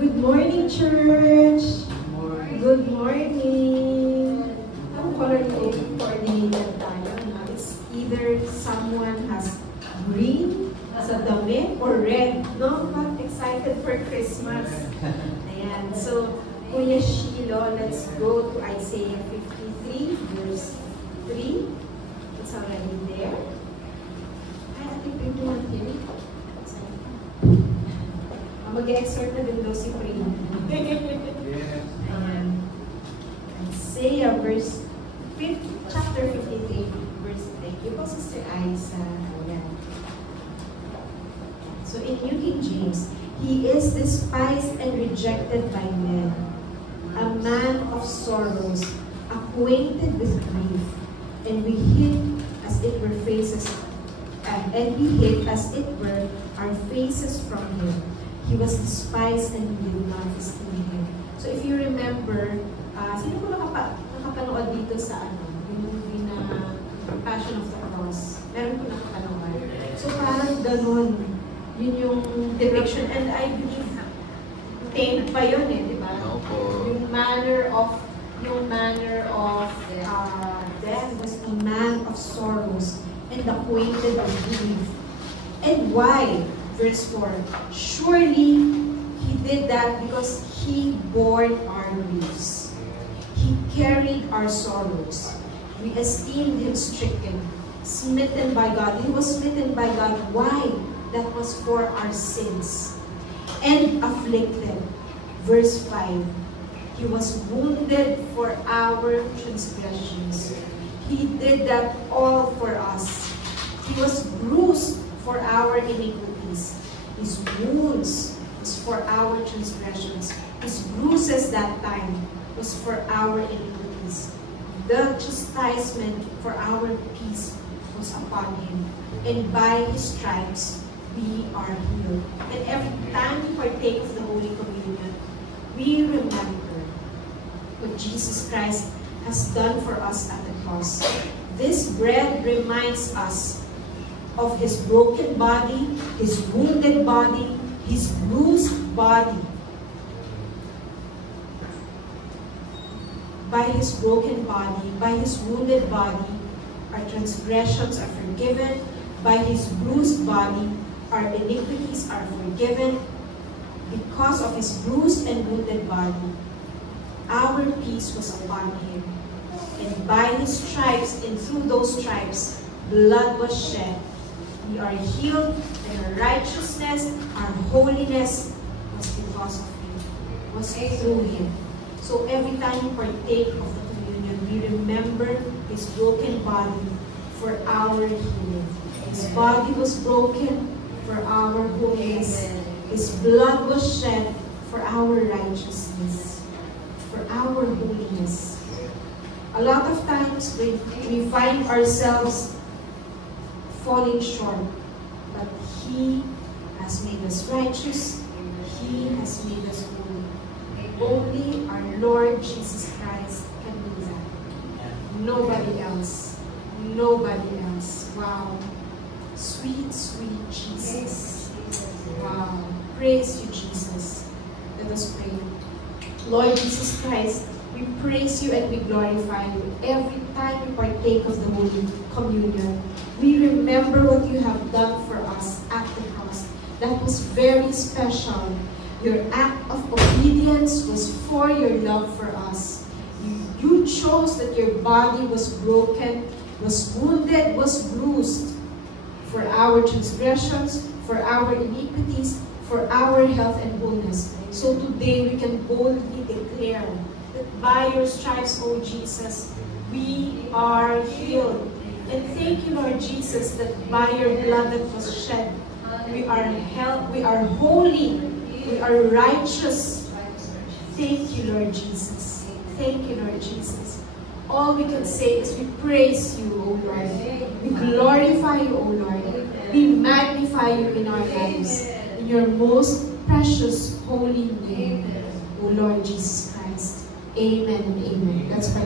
Good morning, church. Good morning. Ang color coordinated tayo. It's either someone has green No, not excited for Christmas. Ayan. So, Kuya Shilo, let's go to Isaiah 53, verse 3. It's already there. I think we do want him. Mag-exhort na din daw si Pri. Isaiah chapter 53, verse 3. Thank you po, Sister Aiza. Ayan. So in New King James, He is despised and rejected by men, a man of sorrows, acquainted with grief, and we hid as it were our faces from Him. He was despised and we did not esteem Him. So if you remember, sino po nakapanood dito sa yung movie na Passion of the Cross? Meron po nakapanood. So parang ganun, yun yung depiction. And I believe, tamed pa yun di ba? Yung manner of death was a man of sorrows and acquainted with grief. And why? Verse 4, surely He did that because He bore our griefs. He carried our sorrows. We esteemed Him stricken, smitten by God. He was smitten by God. Why? That was for our sins. And afflicted. Verse 5, He was wounded for our transgressions. He did that all for us. He was bruised for our iniquities. His wounds was for our transgressions. His bruises that time was for our iniquities. The chastisement for our peace was upon Him. And by His stripes we are healed. And every time we partake of the Holy Communion, we remember what Jesus Christ has done for us at the cross. This bread reminds us of His broken body, His wounded body, His bruised body. By His broken body, by His wounded body, our transgressions are forgiven. By His bruised body, our iniquities are forgiven. Because of His bruised and wounded body, our peace was upon Him. And by His stripes, and through those stripes, blood was shed. We are healed, and our righteousness, our holiness was because of Him, was through Him. So every time we partake of the communion, we remember His broken body for our healing. His body was broken for our holiness. His blood was shed for our righteousness, for our holiness. A lot of times we find ourselves falling short, but He has made us righteous. He has made us holy. Only our Lord Jesus Christ can do that. Nobody else. Nobody else. Wow. Sweet, sweet Jesus. Wow. Praise you, Jesus. Let us pray. Lord Jesus Christ, we praise you and we glorify you. Every time we partake of the Holy Communion, we remember what you have done for us at the cross. That was very special. Your act of obedience was for your love for us. You chose that your body was broken, was wounded, was bruised for our transgressions, for our iniquities, for our health and wholeness. So today we can boldly declare that by your stripes, O Jesus, we are healed. And thank you, Lord Jesus, that by your blood that was shed, we are holy, we are righteous. Thank you, Lord Jesus. Thank you, Lord Jesus. All we can say is we praise you, O Lord. We glorify you, O Lord. We magnify you in our lives. In your most precious, holy name, O Lord Jesus Christ. Amen and amen. Let's pray.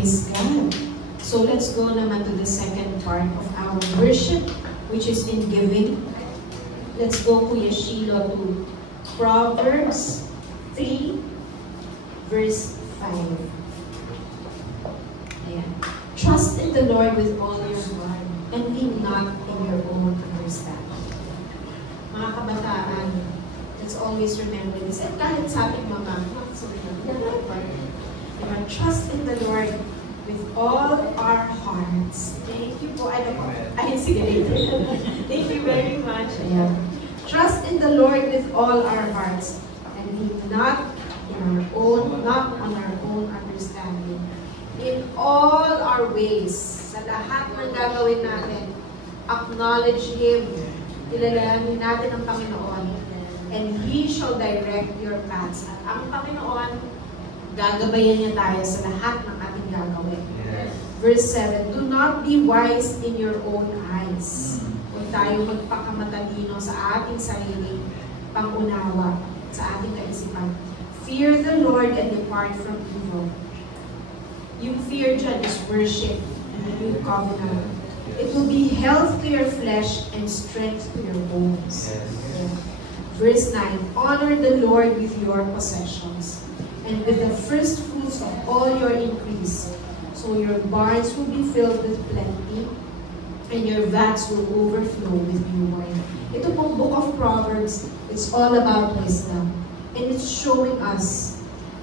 Praise God. So let's go naman to the second part of our worship, which is in giving. Let's go, Kuya Shilo, to Proverbs 3, verse 5. Ayan. Trust in the Lord with all your heart and lean not in your own understanding. Mga kabataan, let's always remember this. And kahit sa ating mama, trust in the Lord with all our hearts. Thank you po. Ay, sige later. Thank you very much. Ayan. Trust in the Lord with all our hearts and lean not on our own understanding. In all our ways, sa lahat ng gagawin natin, acknowledge Him. Kilalanin natin ang Panginoon. And He shall direct your paths. At ang Panginoon, gagabayan niya tayo sa lahat ng ating gagawin. Yes. Verse 7, do not be wise in your own eyes. Huwag tayo magpakamatalino sa ating sarili, pangunawa sa ating kaisipan. Fear the Lord and depart from evil. Yung fear dyan is worship in the new covenant. It will be health to your flesh and strength to your bones. Yes. Yeah. Verse 9, honor the Lord with your possessions and with the first fruits of all your increase. So your barns will be filled with plenty, and your vats will overflow with new wine. Ito pong book of Proverbs, it's all about wisdom. And it's showing us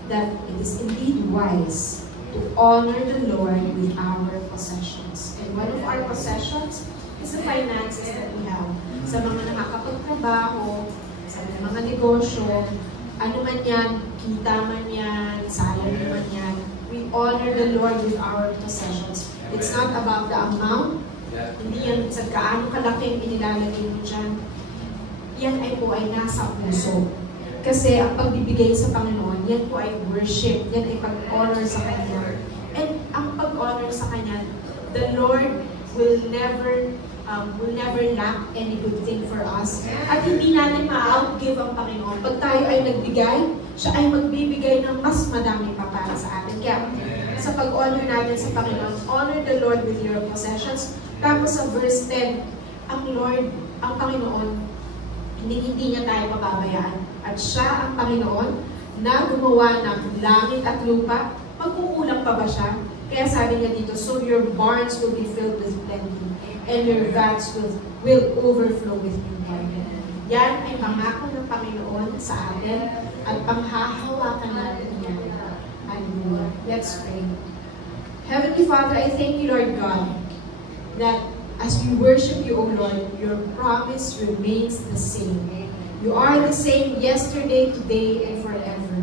that it is indeed wise to honor the Lord with our possessions. And one of our possessions is the finances that we have. Sa mga nakakapagtrabaho, sa mga negosyo, ano man yan, kita man yan, salary man yan, we honor the Lord with our possessions. It's not about the amount. Hindi yan sa gaano kalaking inilalagay mo dyan. Yan ay po ay nasa puso. Kasi ang pagbibigay sa Panginoon, yan po ay worship. Yan ay pag-honor sa Kanya. And ang pag-honor sa Kanya, the Lord will never lack any good thing for us. At hindi natin ma-outgive ang Panginoon. Pag tayo ay nagbigay, siya ay magbibigay ng mas madami pa para sa atin. Kaya sa pag-honor natin sa Panginoon, honor the Lord with your possessions. Tapos sa verse 10, ang Lord, ang Panginoon, hindi niya tayo mababayaan. At siya ang Panginoon na gumawa ng langit at lupa. Magkukulang pa ba siya? Kaya sabi niya dito, so your barns will be filled with plenty, and your vats will overflow with new wine. Yan ay pangako ng Panginoon sa atin at panghahawakan natin yan. Hallelujah. Let's pray. Heavenly Father, I thank you, Lord God, that as we worship you, O Lord, your promise remains the same. You are the same yesterday, today, and forever.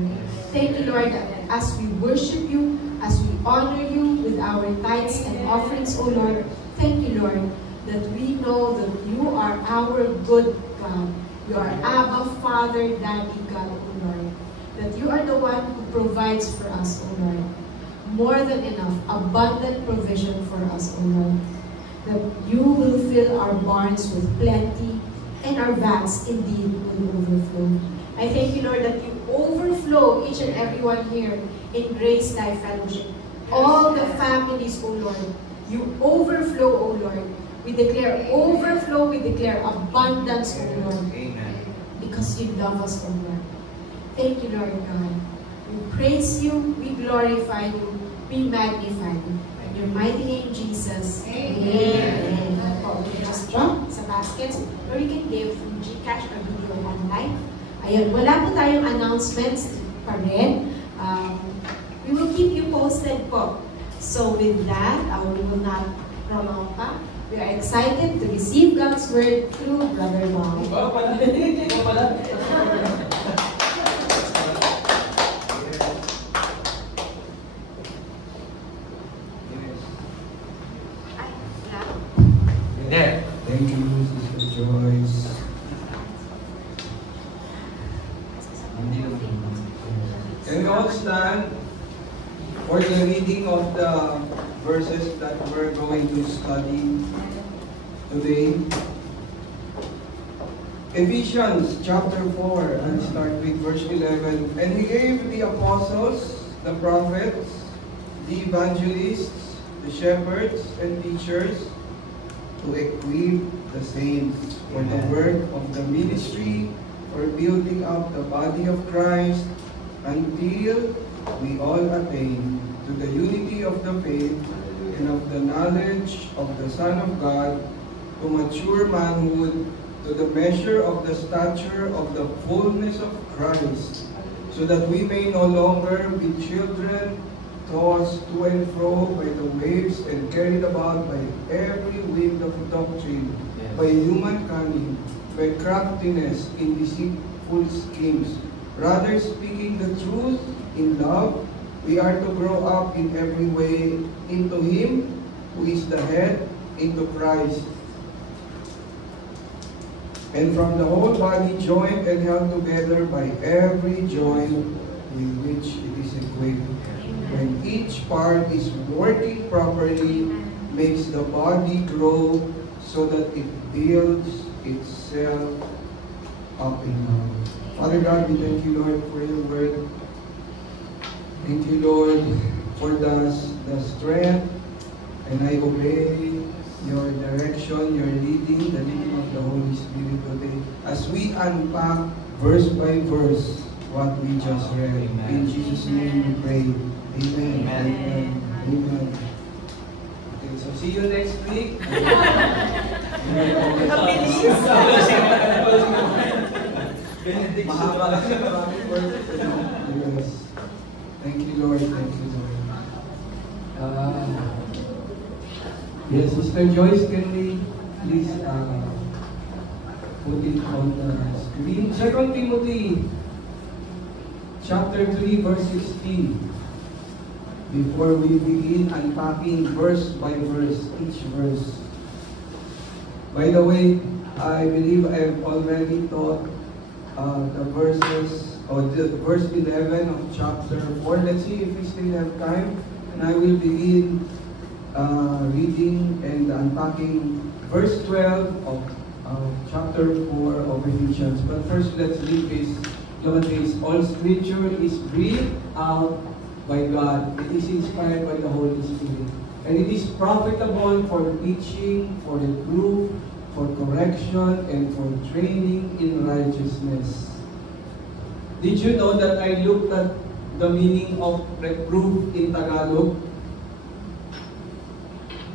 Thank you, Lord, that as we worship you, as we honor you with our tithes and offerings, O Lord, thank you, Lord, that we know that you are our good God. You are Abba, Father, Daddy, God, O Lord. That you are the one who provides for us, O Lord. More than enough, abundant provision for us, O Lord. That you will fill our barns with plenty, and our vats indeed will overflow. I thank you, Lord, that you overflow each and every one here in Grace Life Fellowship. All the families, O Lord, you overflow, O Lord. We declare overflow, we declare abundance, O Lord. Amen. Because you love us, O Lord. Thank you, Lord God. We praise you, we glorify you, we magnify you. In your mighty name, Jesus. Amen. Just drop sa baskets, or you can give from GCash or video online. Ayun, wala po tayong announcements pa rin. We will keep you posted po. So with that, we will not prolong pa. We are excited to receive God's word through Brother Wang. Thank you, Sister Joyce. Can we all stand for the reading of the verses that we're going to study today? Ephesians chapter 4, and start with verse 11. And he gave the apostles, the prophets, the the evangelists, the shepherds, and teachers, to equip the saints for the work of the ministry, for building up the body of Christ, until we all attain to the unity of the faith and of the knowledge of the Son of God, to mature manhood, to the measure of the stature of the fullness of Christ, so that we may no longer be children, tossed to and fro by the waves and carried about by every wind of doctrine, by human cunning, by craftiness in deceitful schemes. Rather, speaking the truth in love, we are to grow up in every way into Him who is the head, into Christ. And from the whole body, joined and held together by every joint with which it is equipped, when each part is working properly, makes the body grow so that it builds itself up in love. Father God, we thank you, Lord, for your word. Thank you, Lord, for the strength, and I obey your direction, your leading, the leading of the Holy Spirit today, as we unpack verse by verse what we just read. In Jesus' name we pray. Amen. Amen. Amen. Okay, so see you next week. Yes. Thank you, Lord. Thank you, Lord. Yes, Sister Joyce, can we please put it on the screen? 2 Timothy chapter 3, verse 16. Before we begin unpacking verse by verse, each verse. By the way, I believe I have already taught the verses, or the verse 11 of chapter 4. Let's see if we still have time. And I will begin reading and unpacking verse 12 of chapter 4 of Ephesians. But first, let's read this. Look at this. All scripture is breathed out by God. It is inspired by the Holy Spirit. And it is profitable for teaching, for reproof, for correction, and for training in righteousness. Did you know that I looked at the meaning of reproof in Tagalog?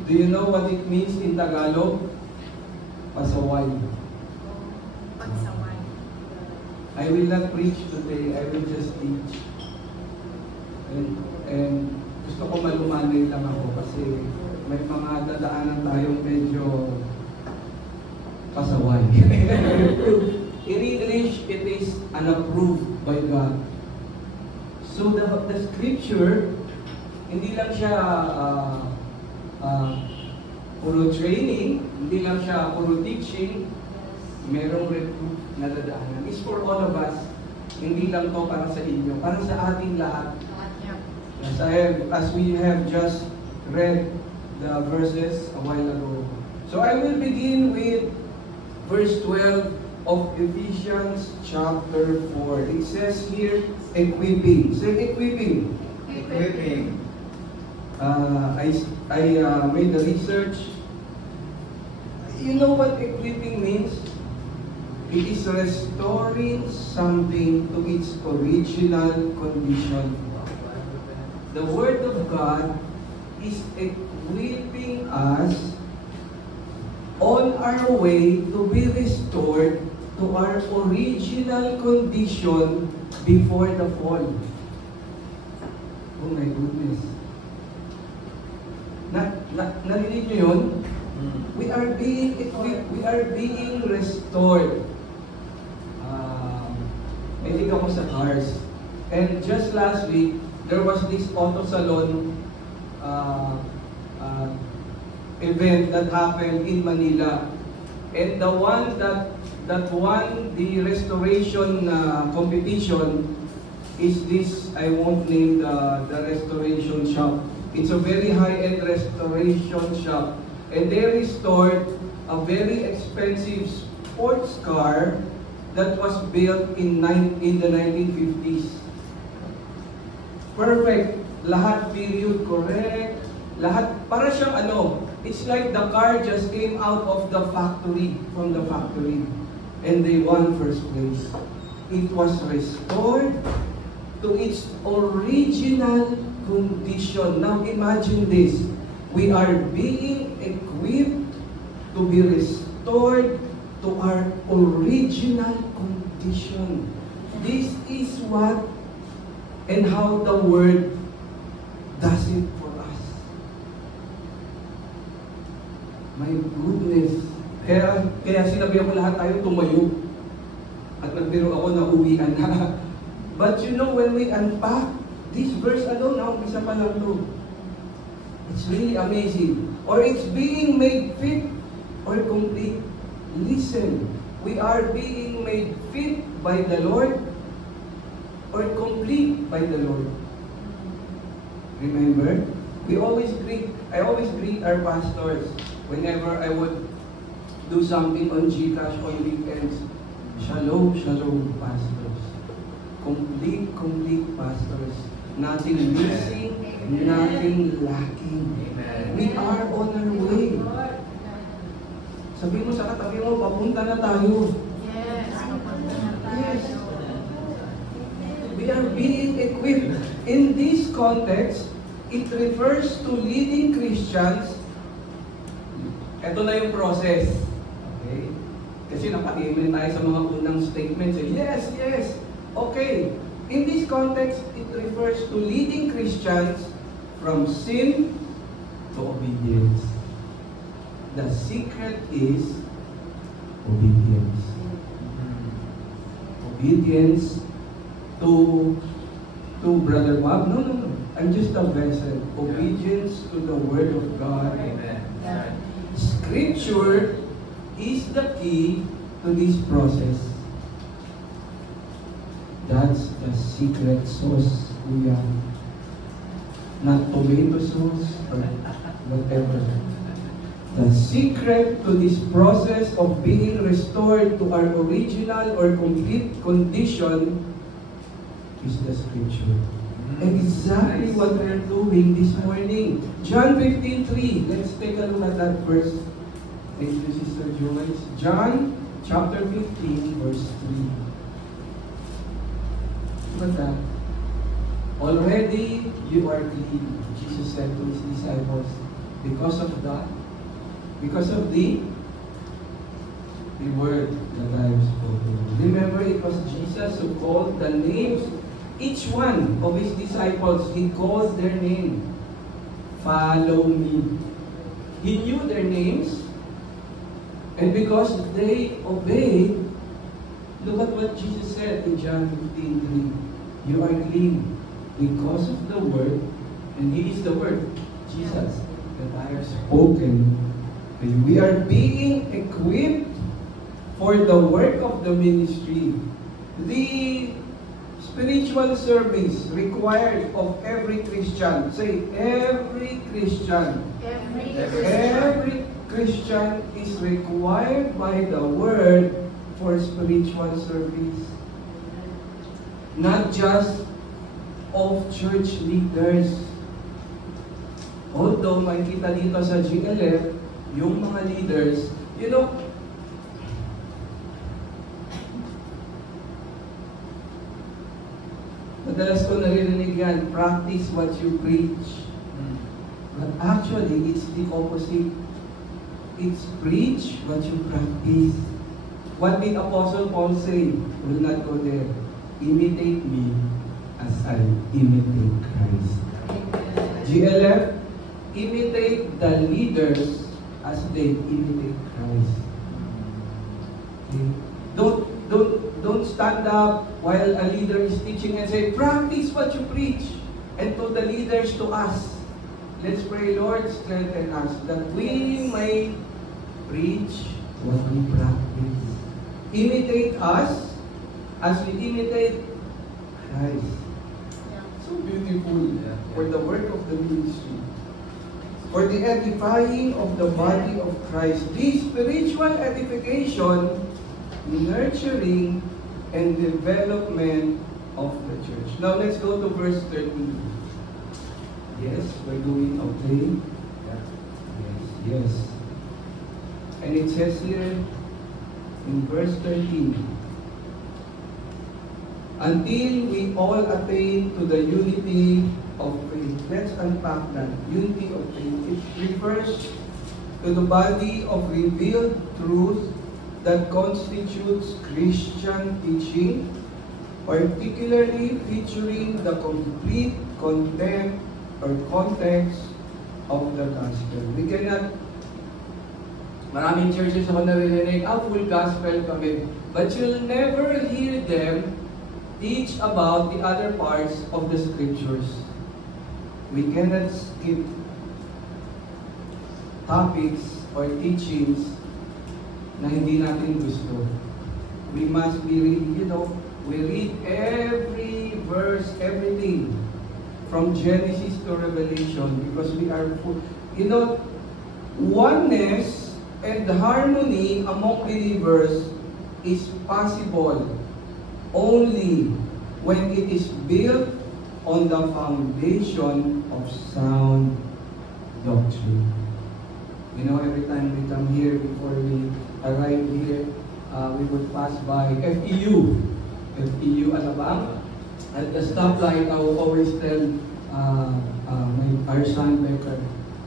Do you know what it means in Tagalog? Pasaway. Pasaway. I will not preach today, I will just teach. And gusto ko malumanay lang ako kasi may mga dadaanan tayong medyo pasaway. In English, it is unapproved by God. So the scripture, hindi lang siya puro training, hindi lang siya puro teaching, merong reproof na dadaanan. It's for all of us. Hindi lang to para sa inyo, para sa ating lahat. As we have just read the verses a while ago. So I will begin with verse 12 of Ephesians chapter 4. It says here, equipping. Say equipping. Equipping. I made the research. You know what equipping means? It is restoring something to its original condition. The Word of God is equipping us on our way to be restored to our original condition before the fall. Oh my goodness. Narinig niyo yun? We are being equipped, we are being restored. Mahilig ako sa cars. And just last week, there was this auto salon event that happened in Manila. And the one that won the restoration competition is this, I won't name the restoration shop. It's a very high-end restoration shop. And they restored a very expensive sports car that was built in the 1950s. Perfect lahat period correct, lahat, para siyang it's like the car just came out of the factory, from the factory, and they won first place. It was restored to its original condition. Now imagine this, we are being equipped to be restored to our original condition. This is what and how the Word does it for us. My goodness. Kaya sinabi ko lahat tayo tumayo. At nagbiro ako na uwian na. But you know, when we unpack this verse alone, isa pa lang to. It's really amazing. Or it's being made fit or complete. Listen, we are being made fit by the Lord or complete by the Lord. Remember, I always greet our pastors whenever I would do something on GCash on weekends. Shalom, shalom, pastors. Complete pastors. Nothing missing, nothing lacking. We are on our way. Sabi mo sa katabi mo, papunta na tayo. Yes. We are being equipped. In this context, it refers to leading Christians. Ito na yung process. Okay? Kasi napa-amen tayo sa mga unang statements. Yes, yes. Okay. In this context, it refers to leading Christians from sin to obedience. The secret is obedience. Obedience to Brother Bob? No. I'm just a vessel. Obedience to the Word of God. Amen. Scripture is the key to this process. That's the secret sauce, kuya. Not tomato sauce or whatever. The secret to this process of being restored to our original or complete condition is the Scripture. Exactly what we're doing this morning. John 15:3. Let's take a look at that verse. Thank you, Sister Joyce. John chapter 15, verse 3. What's that? Already you are clean, Jesus said to His disciples. Because of that, because of the word that I have spoken. Remember, it was Jesus who called the names. Each one of His disciples, He calls their name. Follow me. He knew their names. And because they obeyed, look at what Jesus said in John 15:3. You are clean because of the Word, and He is the Word, Jesus, that I have spoken. And we are being equipped for the work of the ministry. The spiritual service required of every Christian. Say, every Christian. Every Christian is required by the Word for spiritual service. Not just of church leaders. Although makikita dito sa GLF, yung mga leaders, you know, madalas ko naririnig yan, practice what you preach. But actually, it's the opposite. It's preach what you practice. What did Apostle Paul say? Will not go there. Imitate me as I imitate Christ. GLF, imitate the leaders as they imitate Christ. Okay? Don't stand up while a leader is teaching and say, practice what you preach. And to the leaders, to us, let's pray, Lord, strengthen us that we may preach what we practice. Imitate us as we imitate Christ. So beautiful for the work of the ministry. For the edifying of the body of Christ. This spiritual edification, nurturing, and development of the church. Now let's go to verse 13. Yes, we're doing okay. Yeah. Yes. And it says here in verse 13, until we all attain to the unity of faith. Let's unpack that. Unity of faith. It refers to the body of revealed truth that constitutes Christian teaching, particularly featuring the complete content or context of the gospel. We cannot, maraming churches ako narinig, full gospel kami, but you'll never hear them teach about the other parts of the scriptures. We cannot skip topics or teachings na hindi natin gusto. We must be reading, we read every verse, everything from Genesis to Revelation because we are full. Oneness and harmony among believers is possible only when it is built on the foundation of sound doctrine. Every time we come here, before we arrive here, we would pass by FEU, Alabang. At the stoplight, I will always tell our son Becker,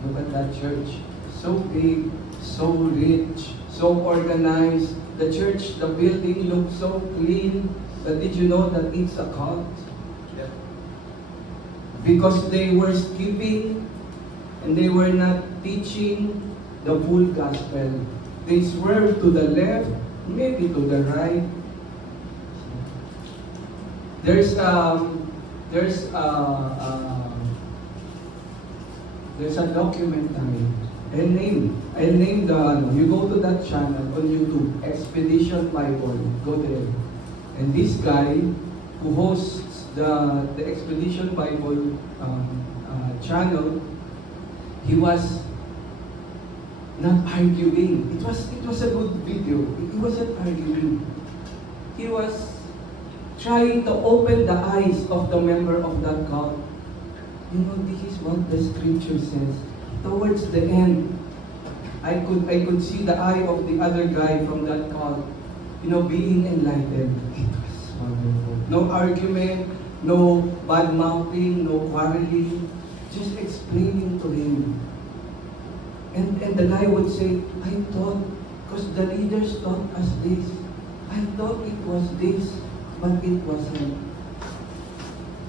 look at that church. So big, so rich, so organized. The church, the building looks so clean. But did you know that it's a cult? Yeah. Because they were skipping and they were not teaching the full gospel. They swerve to the left, maybe to the right. There's a documentary. I'll name you go to that channel on YouTube, Expedition Bible. Go there. And this guy who hosts the Expedition Bible channel, he was not arguing. It was a good video. He wasn't arguing. He was trying to open the eyes of the member of that cult. This is what the scripture says. Towards the end, I could see the eye of the other guy from that cult, being enlightened. It was wonderful. No argument, no bad mouthing, no quarreling, just explaining to him. And the guy would say, I thought, because the leaders taught us this, I thought it was this, but it wasn't.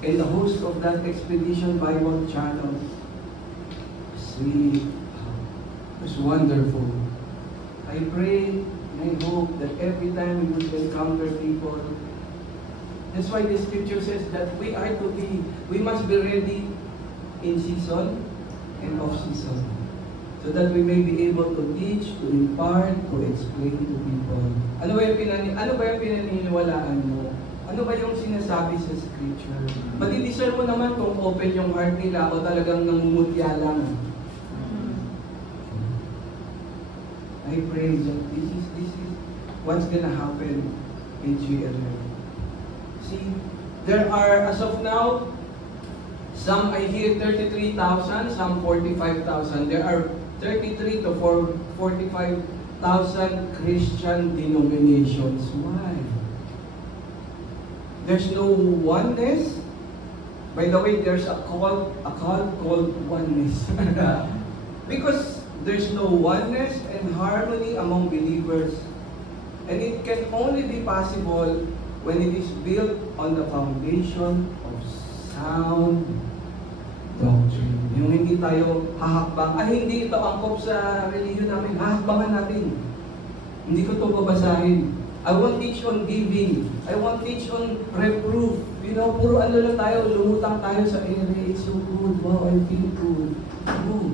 And the host of that Expedition Bible channel was wonderful. I pray and I hope that every time we would encounter people, that's why the scripture says that we must be ready in season and off season, so that we may be able to teach, to impart, to explain to people. Ano ba yung pinaniniwalaan mo? Ano ba yung sinasabi sa scripture? Madidiscern mo naman kung open yung heart nila o talagang namumutya lang. I pray that this is what's gonna happen in GLF. See, there are, as of now, some I hear 33,000, some 45,000. There are 33 to 45,000 Christian denominations. Why? There's no oneness. By the way, there's a cult called oneness. Because there's no oneness and harmony among believers. And it can only be possible when it is built on the foundation of sound doctrine. Yung hindi tayo hahakbang, hindi ito angkop sa religion namin, hahakbangan natin. Hindi ko ito babasahin. I won't teach on giving. I won't teach on reproof. Puro lang tayo, lumutang tayo sa area. It's so good. Wow, I feel good. Oh.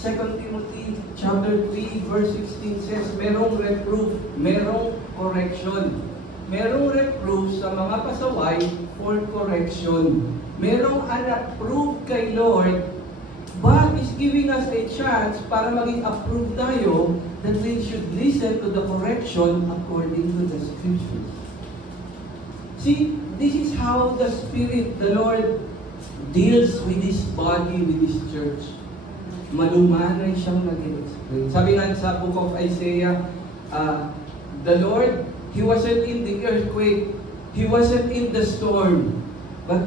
2 Timothy chapter 3 verse 16 says, merong reproof, merong correction. Merong reproof sa mga pasaway for correction. Merong unapprove kay Lord, but is giving us a chance para maging approved tayo that we should listen to the correction according to the scriptures. See, this is how the Spirit, the Lord, deals with His body, with His church. Malumanay siyang nag-explain. Sabi nga sa book of Isaiah, the Lord, He wasn't in the earthquake, He wasn't in the storm, but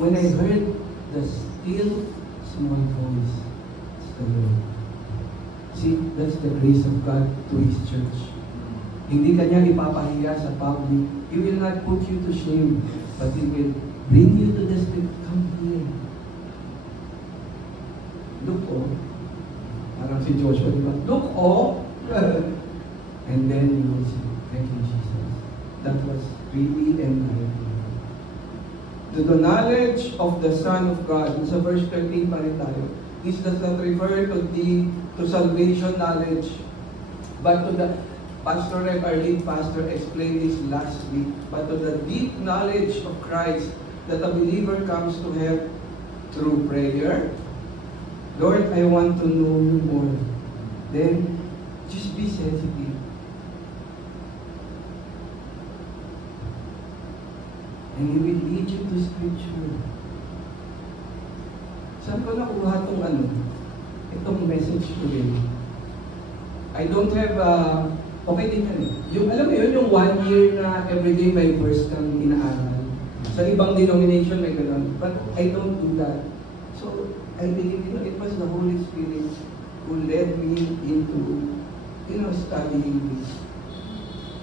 when I heard the still small voice, it's the Lord. See, that's the grace of God to His church. Hindi kanya ipapahiya sa public. He will not put you to shame, but He will bring you to the Spirit. Come here. Look, oh. Parang si Joshua, di ba? Look, oh. And then you will see. Thank you, Jesus. That was really enlightening. To the knowledge of the Son of God. Sa verse 13 pa rin tayo. This does not refer to salvation knowledge, but to the Pastor Rev, our lead pastor, explained this last week, but to the deep knowledge of Christ that a believer comes to have through prayer. Lord, I want to know you more. Then, just be sensitive. And He will lead you to Scripture. Saan ko nakuha itong message today? I don't have okay din yan. Yung, alam mo yun, yung 1 year na everyday may verse kang inaaral. Sa ibang denomination may gano'n. But I don't do that. So, I believe, it was the Holy Spirit who led me into, studying this.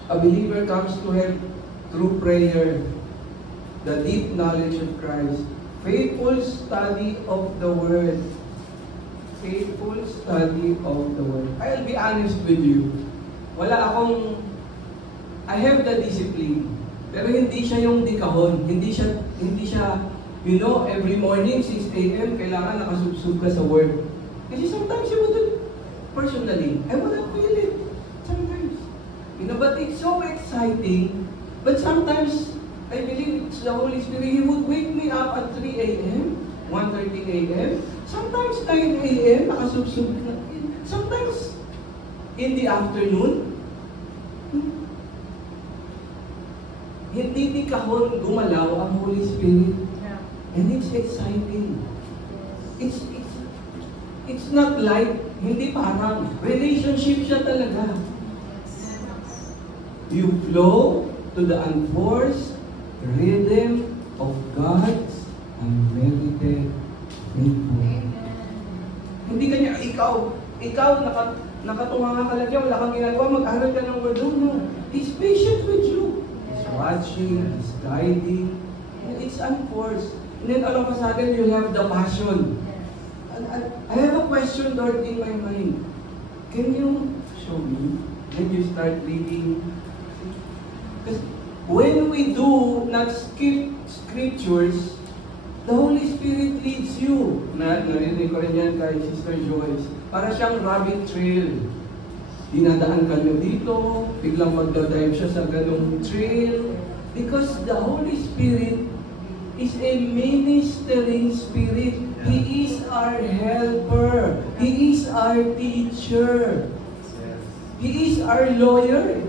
A believer comes to Him through prayer, the deep knowledge of Christ, faithful study of the Word. Faithful study of the Word. I'll be honest with you. I have the discipline. Pero hindi siya yung dikahon. Hindi siya, every morning, 6 a.m., kailangan nakasubsub ka sa Word. Kasi sometimes you would, personally, I would not feel it. Sometimes. But it's so exciting. But sometimes, I believe it's the Holy Spirit. He would wake me up at 3 a.m., 1:30 a.m., sometimes 9 a.m., nakasubsub na. Sometimes, in the afternoon, hindi di kahon gumalaw ang Holy Spirit. And it's exciting. It's not like, hindi parang, relationship siya talaga. You flow to the unforced rhythm of God's unmerited faithfulness. Hindi kanya, ikaw, nakatunga ka lang yan, wala kang ginagawa, mag-aral ka ng word. No. He's patient with you. He's watching, He's guiding. It's unforced. And then all of a sudden, you have the passion. I have a question, Lord, in my mind. Can you show me? Then you start reading. Because when we do not skip scriptures, the Holy Spirit leads you. Narinig ko rin yan kay Sister Joyce. Para siyang rabbit trail. Dinadaan ka nyo dito, biglang magdadive siya sa ganong trail. Because the Holy Spirit is a ministering spirit. He is our helper. He is our teacher. He is our lawyer.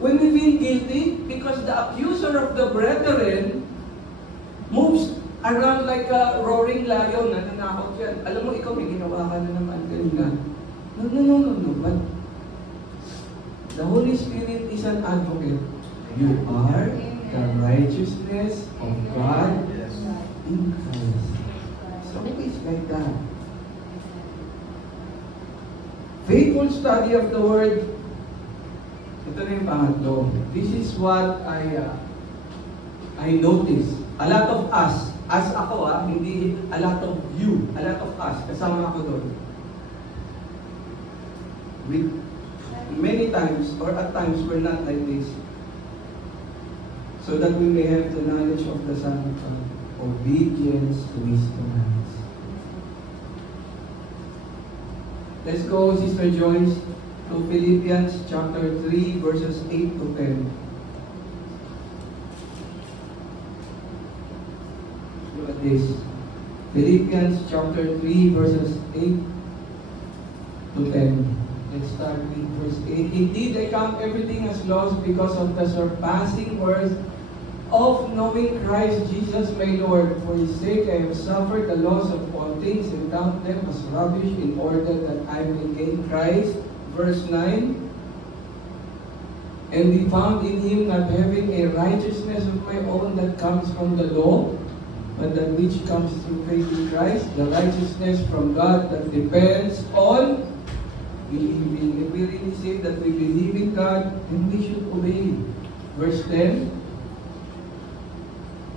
When we feel guilty, because the accuser of the brethren moves around like a roaring lion, nananakot yan. Alam mo, ikaw may ginawa ka na naman kanina. No. But the Holy Spirit is an advocate. You are the righteousness of God in Christ. So it's like that. Faithful study of the Word. Ito na yung pangatlo. This is what I notice. A lot of us, as ako hindi a lot of you, a lot of us, kasama ako doon. With many times, or at times, we're not like this. So that we may have the knowledge of the Son of God, obedience to His commands. Let's go, Sister Joyce, to Philippians chapter 3, verses 8 to 10. Look at this. Philippians chapter 3, verses 8 to 10. Let's start with verse 8. Indeed, I count everything as loss because of the surpassing worth of knowing Christ Jesus my Lord. For his sake I have suffered the loss of all things and count them as rubbish in order that I may gain Christ. Verse 9. And be found in him, not having a righteousness of my own that comes from the law, but that which comes through faith in Christ, the righteousness from God that depends on believing. If we really say that we believe in God, then we should obey. Verse 10,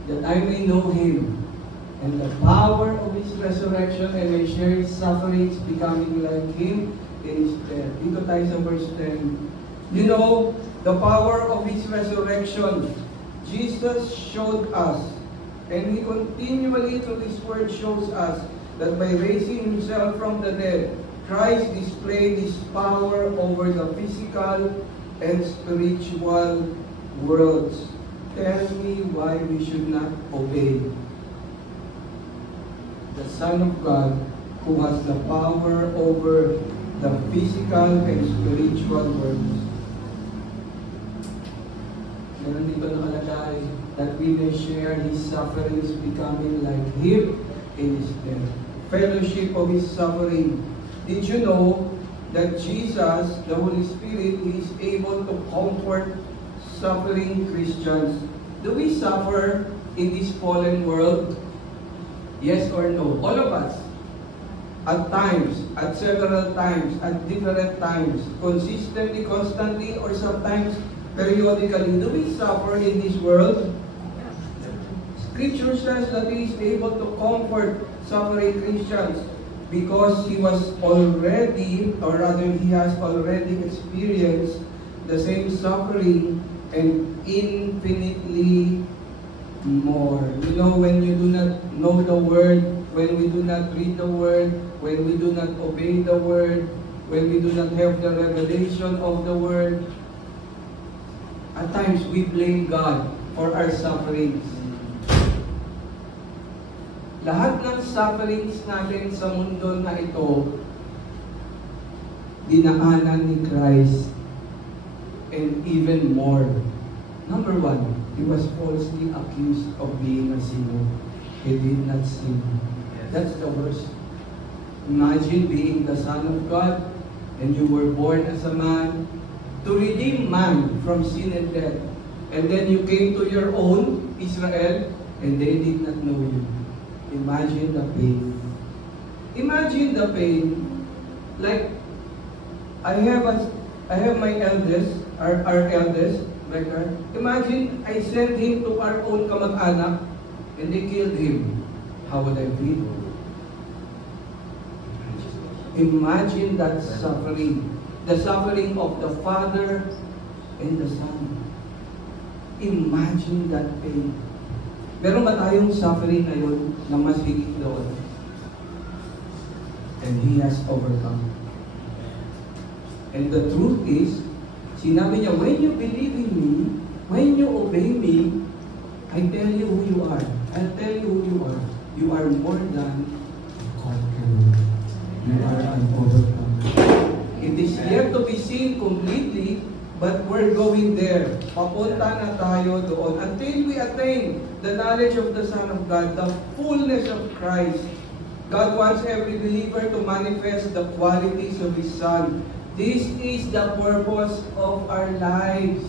that I may know him and the power of his resurrection and may share his sufferings, becoming like him in his death. Dito tayo sa verse 10. You know, the power of his resurrection, Jesus showed us, and he continually through his word shows us, that by raising himself from the dead, Christ displayed his power over the physical and spiritual worlds. Tell me why we should not obey the Son of God who has the power over the physical and spiritual worlds. Meron dito nakalagay that we may share his sufferings, becoming like him in his death. Fellowship of his suffering. Did you know that Jesus, the Holy Spirit, is able to comfort suffering Christians? Do we suffer in this fallen world? Yes or no? All of us. At times, at several times, at different times, consistently, constantly, or sometimes periodically. Do we suffer in this world? Scripture says that he is able to comfort suffering Christians because he was already, or rather he has already experienced the same suffering and infinitely more. You know, when you do not know the Word, when we do not read the Word, when we do not obey the Word, when we do not have the revelation of the Word, at times we blame God for our sufferings. Lahat ng sufferings natin sa mundo na ito, dinaanan ni Christ, and even more. Number one, he was falsely accused of being a sinner. He did not sin. That's the worst. Imagine being the Son of God, and you were born as a man, to redeem man from sin and death. And then you came to your own, Israel, and they did not know you. Imagine the pain. Imagine the pain. Like, I have my eldest, our eldest, like her. Imagine I sent him to our own kamag-anak, and they killed him. How would I feel? Imagine that suffering. The suffering of the Father and the Son. Imagine that pain. Meron ba tayong suffering ngayon na mas higit doon? And he has overcome. And the truth is, sinabi niya, when you believe in me, when you obey me, I tell you who you are. I'll tell you who you are. You are more than a conqueror. You are an overcomer. It is yet to be seen completely, but we're going there. Papunta na tayo doon until we attain the knowledge of the Son of God, the fullness of Christ. God wants every believer to manifest the qualities of His Son. This is the purpose of our lives.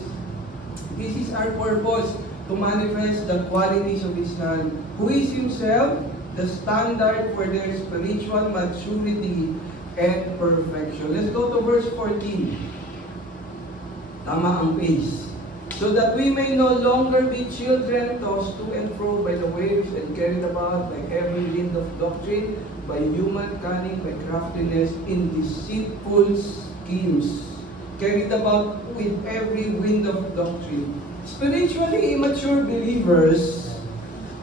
This is our purpose, to manifest the qualities of His Son, who is Himself the standard for their spiritual maturity and perfection. Let's go to verse 14. Tama ang pace. So that we may no longer be children tossed to and fro by the waves and carried about by every wind of doctrine, by human cunning, by craftiness, in deceitful schemes, carried about with every wind of doctrine. Spiritually immature believers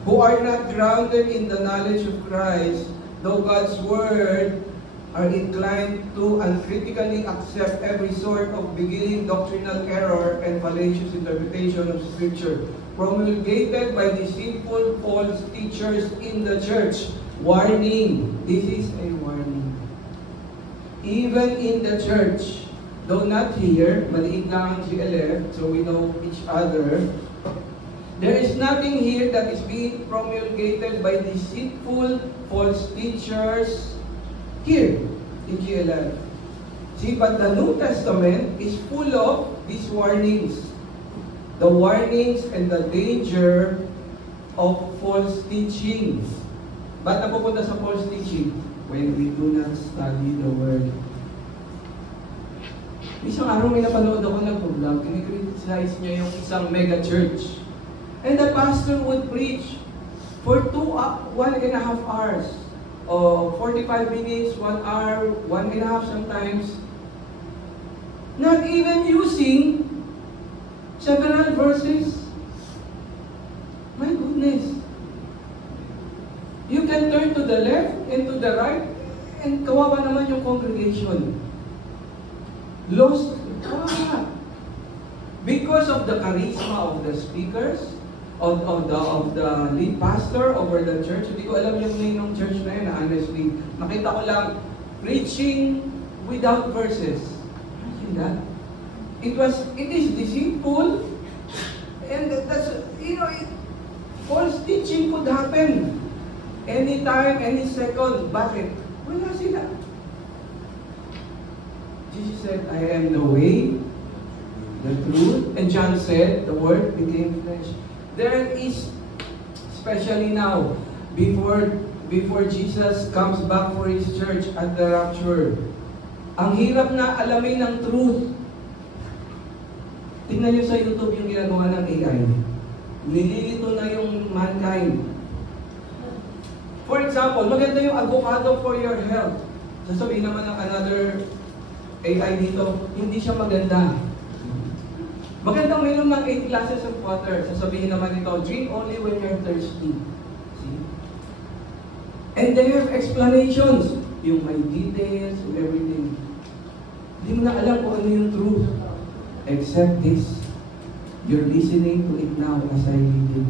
who are not grounded in the knowledge of Christ, though God's Word, are inclined to uncritically accept every sort of beginning doctrinal error and fallacious interpretation of Scripture, promulgated by deceitful false teachers in the church. Warning! This is a warning. Even in the church, though not here, maliit lang ang GLF, so we know each other, There is nothing here that is being promulgated by deceitful false teachers here in GLL. See, but the New Testament is full of these warnings. The warnings and the danger of false teachings. Ba't napupunta sa false teaching? When we do not study the Word. Isang araw may napanood ako ng vlog, kinikriticize niya yung isang mega church. And the pastor would preach for 1.5 hours, or 45 minutes, 1 hour, 1.5 sometimes, not even using several verses. My goodness. You can turn to the left and to the right, and kawawa naman yung congregation. Lost. Because of the charisma of the speakers, of the lead pastor over the church. Hindi ko alam yung name ng church na yun, honestly. Nakita ko lang, preaching without verses. See that? It is deceitful, and that's, false teaching could happen anytime, any second. Bakit? Wala sila. Jesus said, I am the way, the truth, and John said, the Word became flesh. There is, especially now, before Jesus comes back for His church at the rapture, ang hirap na alamin ng truth. Tingnan niyo sa YouTube yung ginagawa ng AI. Nililito na yung mankind. For example, maganda yung avocado for your health. Sasabihin naman ng another AI dito, hindi siya maganda. Magandang mayroon ng 8 glasses of water. Sasabihin naman ito, drink only when you're thirsty. See? And they have explanations. Yung may details and everything. Hindi mo na alam kung ano yung truth. Except this. You're listening to it now as I read it.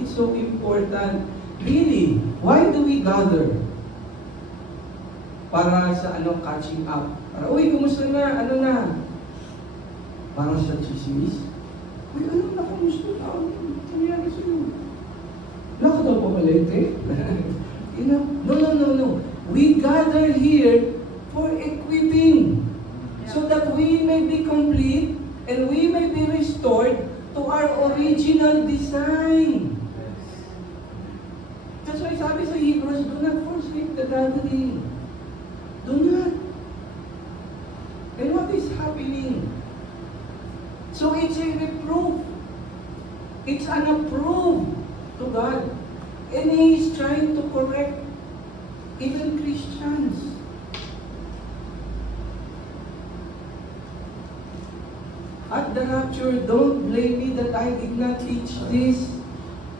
It's so important. Really, why do we gather? Para sa catching up. Para, uy, kumusta na? Ano na? Para sa chismis. Uy, ano na? Kumusta na? Ano nangyari sa'yo? Wala ka daw pamalente? No. We gather here for equipping. So that we may be complete and we may be restored to our original design. That's why sabi sa Hebrews, do not forsake the gathering. Do not. And what is happening? So it's a reproof. It's an approve to God. And He is trying to correct even Christians. At the rapture, don't blame me that I did not teach this.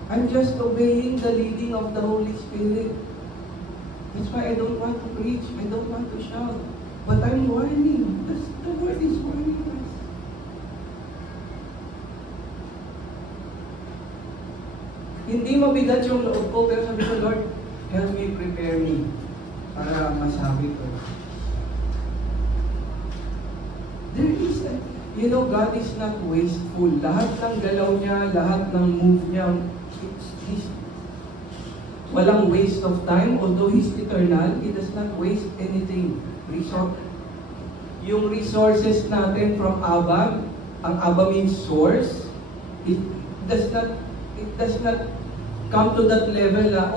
I'm just obeying the leading of the Holy Spirit. That's why I don't want to preach. I don't want to shout. But I'm warning. The Word is warning us. Hindi mabigat yung loob ko, pero sabi ko, Lord, help me, prepare me para masabi ko. There is God is not wasteful. Lahat ng galaw niya, lahat ng move niya, walang waste of time. Although He's eternal, He does not waste anything. Yung resources natin from Abba, ang Abba means source, it does not come to that level na,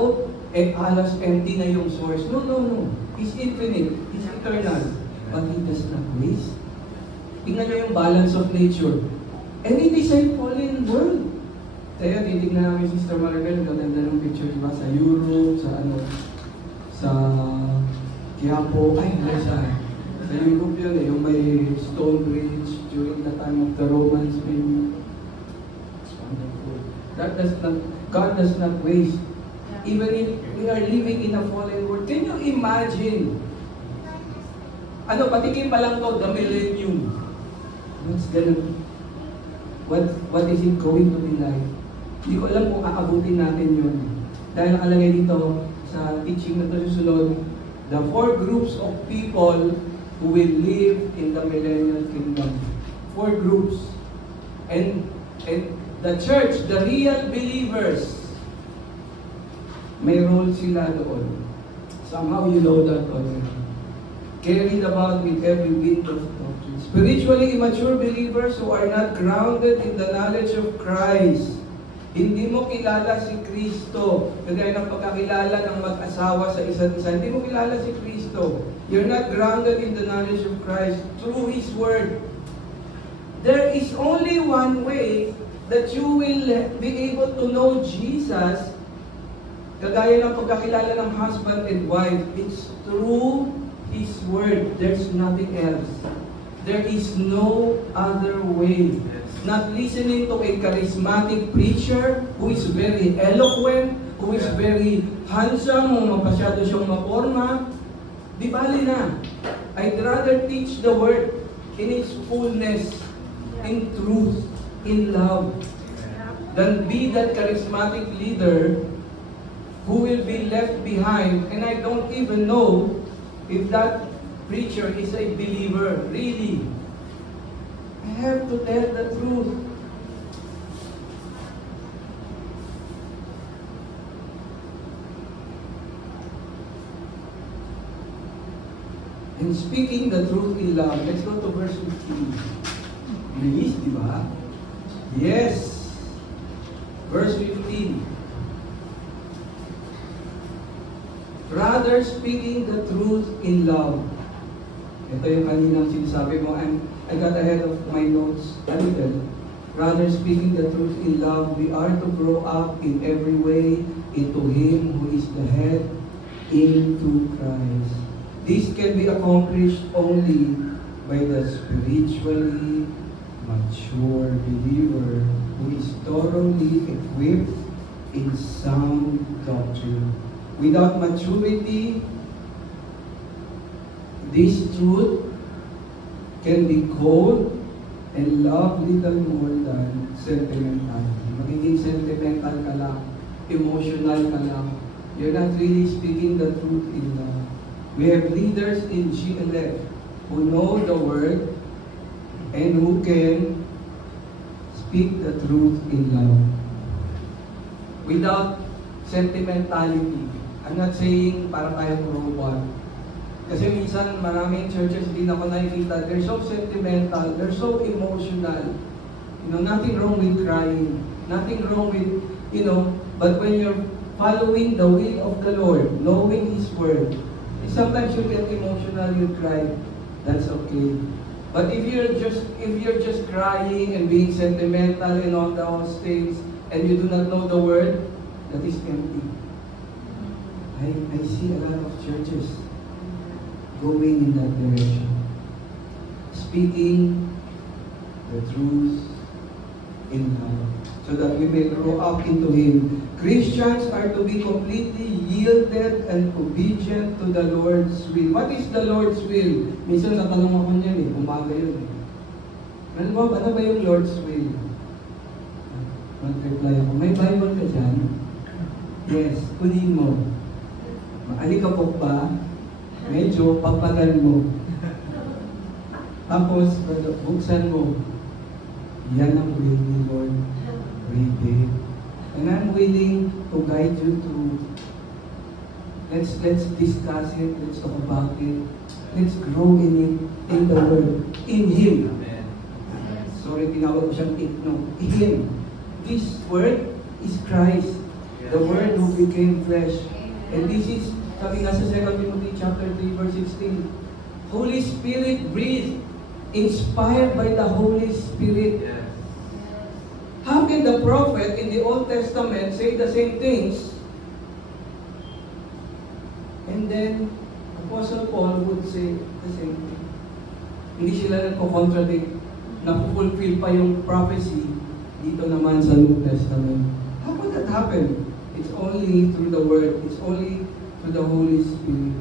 alas empty na yung source. No. He's infinite. He's eternal. But He does not waste. Tingnan nyo yung balance of nature. And it is a fallen world. Kaya titignan namin Sister Maribel, ganda ng picture, diba? Sa Europe, sa Quiapo, sa Europe yun yung may stone bridge during the time of the Romans, maybe. It's wonderful. God does not waste. Even if we are living in a fallen world, can you imagine? Patikin pa lang to, the millennium. What is it going to be like? Hindi ko alam kung aabutin natin yun. Dahil nakalagay dito sa teaching na ito susunod, the 4 groups of people who will live in the millennial kingdom. 4 groups. And the church, the real believers, may role sila doon. Somehow you know that already. Carried about with every wind of doctrine. Spiritually immature believers who are not grounded in the knowledge of Christ. Hindi mo kilala si Kristo. Kagaya ng pagkakilala ng mag-asawa sa isa't isa. Hindi mo kilala si Kristo. You're not grounded in the knowledge of Christ through His Word. There is only one way that you will be able to know Jesus. Kagaya ng pagkakilala ng husband and wife. It's through His Word. There's nothing else. There is no other way. Not listening to a charismatic preacher who is very eloquent, who is very handsome, o masyado siyang maporma. Di bali na. I'd rather teach the Word in its fullness, in truth, in love, than be that charismatic leader who will be left behind, and I don't even know if that preacher is a believer, really. I have to tell the truth. And speaking the truth in love, let's go to verse 15. Bilis, di ba? Yes. Verse 15. Rather speaking the truth in love. Ito yung kaninang sinasabi mo, I got ahead of my notes a little. Rather speaking the truth in love, we are to grow up in every way into Him who is the head, into Christ. This can be accomplished only by the spiritually mature believer who is thoroughly equipped in sound doctrine. Without maturity, this truth can be cold and love little more than sentimental. Magiging sentimental ka lang, emotional ka lang. You're not really speaking the truth in love. We have leaders in GLF who know the Word and who can speak the truth in love. Without sentimentality. I'm not saying para tayong robot. Kasi minsan maraming churches din ako nakikita, they're so sentimental, they're so emotional. You know, nothing wrong with crying, nothing wrong with, but when you're following the will of the Lord, knowing His Word, sometimes you get emotional, you cry, that's okay. But if you're just crying and being sentimental and all those things, and you do not know the Word, that is empty. I see a lot of churches going in that direction. Speaking the truth in love, so that we may grow up into Him. Christians are to be completely yielded and obedient to the Lord's will. What is the Lord's will? Minsan natanong ako niyan umaga yun Ano ba yung Lord's will? Mag-reply ako, may Bible ka dyan? Yes, kunin mo. Maalikabok ba? Medyo papagal mo. Tapos, buksan mo. Yan ang will ni Lord. Read it. And I'm willing to guide you through. Let's discuss it. Let's talk about it. Let's grow in it, in the Word, in Him. Amen. Sorry, tinawag ko siyang it, no. In Him. This Word is Christ. The Word who became flesh. And this is, sabi nga sa 2 Timothy chapter 3, verse 16, Holy Spirit breathed, inspired by the Holy Spirit. Yes. How can the prophet in the Old Testament say the same things? And then, Apostle Paul would say the same thing. Hindi sila nagko-contradict. Napufulfill pa yung prophecy dito naman sa New Testament. How could that happen? It's only through the Word. It's only through the Holy Spirit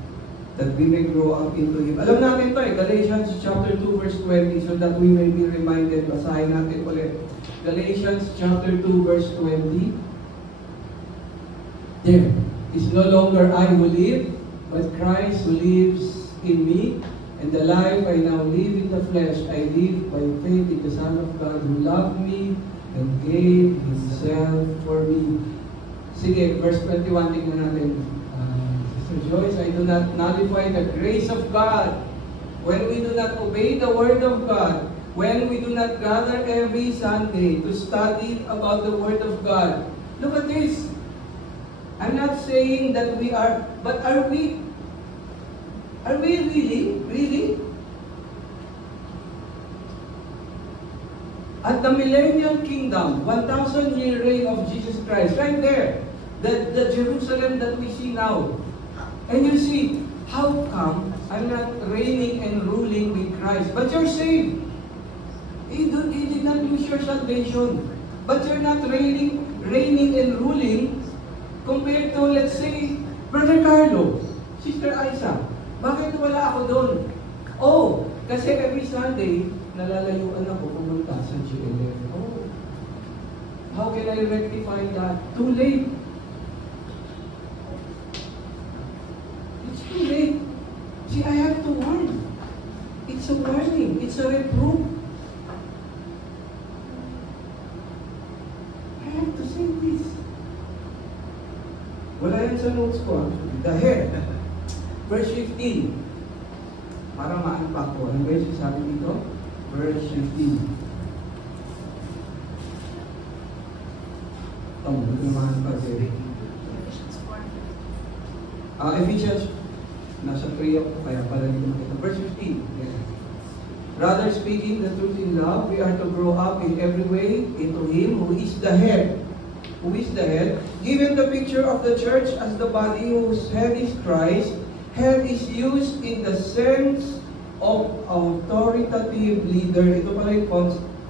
that we may grow up into Him. Alam natin ito Galatians chapter 2 verse 20, so that we may be reminded. Basahin natin ulit. Galatians chapter 2 verse 20. There, it's no longer I who live, but Christ who lives in me. And the life I now live in the flesh, I live by faith in the Son of God who loved me and gave Himself for me. Sige, verse 21, tingnan natin. Sister Joyce, I do not nullify the grace of God. When we do not obey the Word of God, when we do not gather every Sunday to study about the Word of God. Look at this. I'm not saying that we are, but are we really? At the millennial kingdom, 1,000-year reign of Jesus Christ, right there, the Jerusalem that we see now. And you see, how come I'm not reigning and ruling with Christ? But you're saved. You did not lose your salvation. But you're not reigning and ruling compared to, let's say, Brother Carlo, Sister Isa. Bakit wala ako doon? Oh, kasi every Sunday, nalalayuan ako pumunta sa GLF. Oh, how can I rectify that? Too late. It's too late. See, I have to warn. It's a warning. It's a reproof. I have to say this. Wala yan sa notes ko. The head. Verse 15. Para ma-unpack ko. Ano ba yung sabi dito? Verse 15. Tama, ito yung ma-unpack eh. Ephesians, nasa 3 ako, kaya pala dito makita. Verse 15. Yeah. Rather, speaking the truth in love, we are to grow up in every way into Him who is the head. Who is the head? Given the picture of the church as the body whose head is Christ, head is used in the sense of authoritative leader. Ito pala yung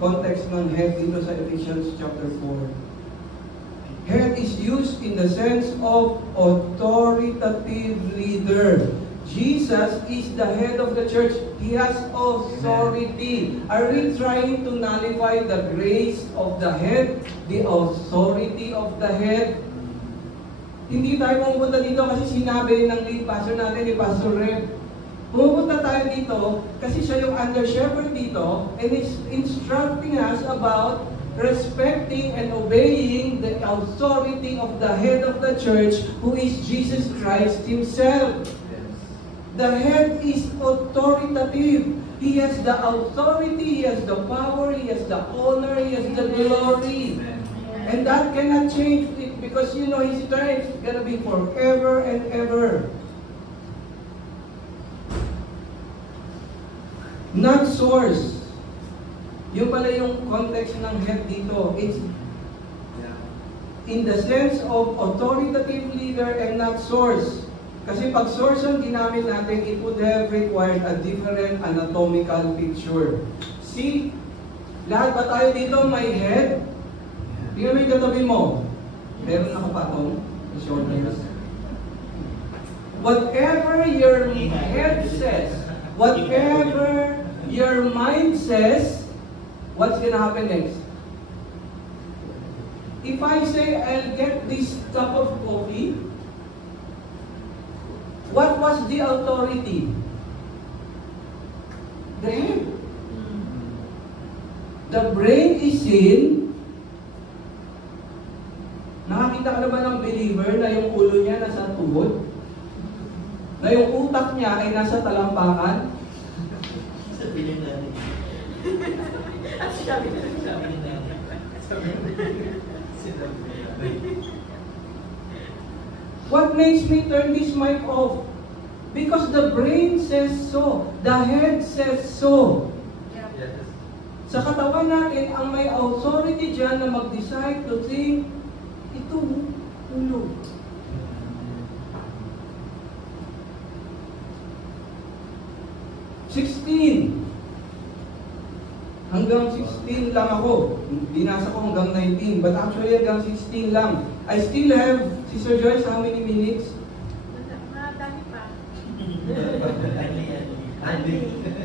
context ng head dito sa Ephesians chapter 4. Head is used in the sense of authoritative leader. Jesus is the head of the church. He has authority. Are we trying to nullify the grace of the head, the authority of the head? Hindi tayo pumunta dito kasi sinabi ng lead pastor natin, ni Pastor Reb. Pumunta tayo dito kasi siya yung under shepherd dito and is instructing us about respecting and obeying the authority of the head of the church who is Jesus Christ Himself. The head is authoritative. He has the authority, He has the power, He has the honor, He has the glory. And that cannot change because you know His strength is going to be forever and ever. Not source. Yung pala yung context ng head dito. It's in the sense of authoritative leader and not source. Kasi pag source ang ginamit natin, it would have required a different anatomical picture. See? Lahat ba tayo dito may head? Tingnan mo yung katabi mo. Meron nakapatong sa shoulders. Whatever your head says, whatever your mind says, what's gonna happen next? If I say I'll get this cup of coffee, what was the authority? The head. The brain is in. Nakakita ka na ba ng believer na yung ulo niya nasa tuhod? Na yung utak niya ay nasa talampakan? Sabi niya natin. Sabi niya natin. What makes me turn this mic off? Because the brain says so. The head says so. Yes. Sa katawan natin, ang may authority dyan na mag-decide to think, ito, ulo. Hanggang 16 lang ako. Binasa ko hanggang 19. But actually hanggang 16 lang. I still have, Sister Joyce, how many minutes? Madami pa.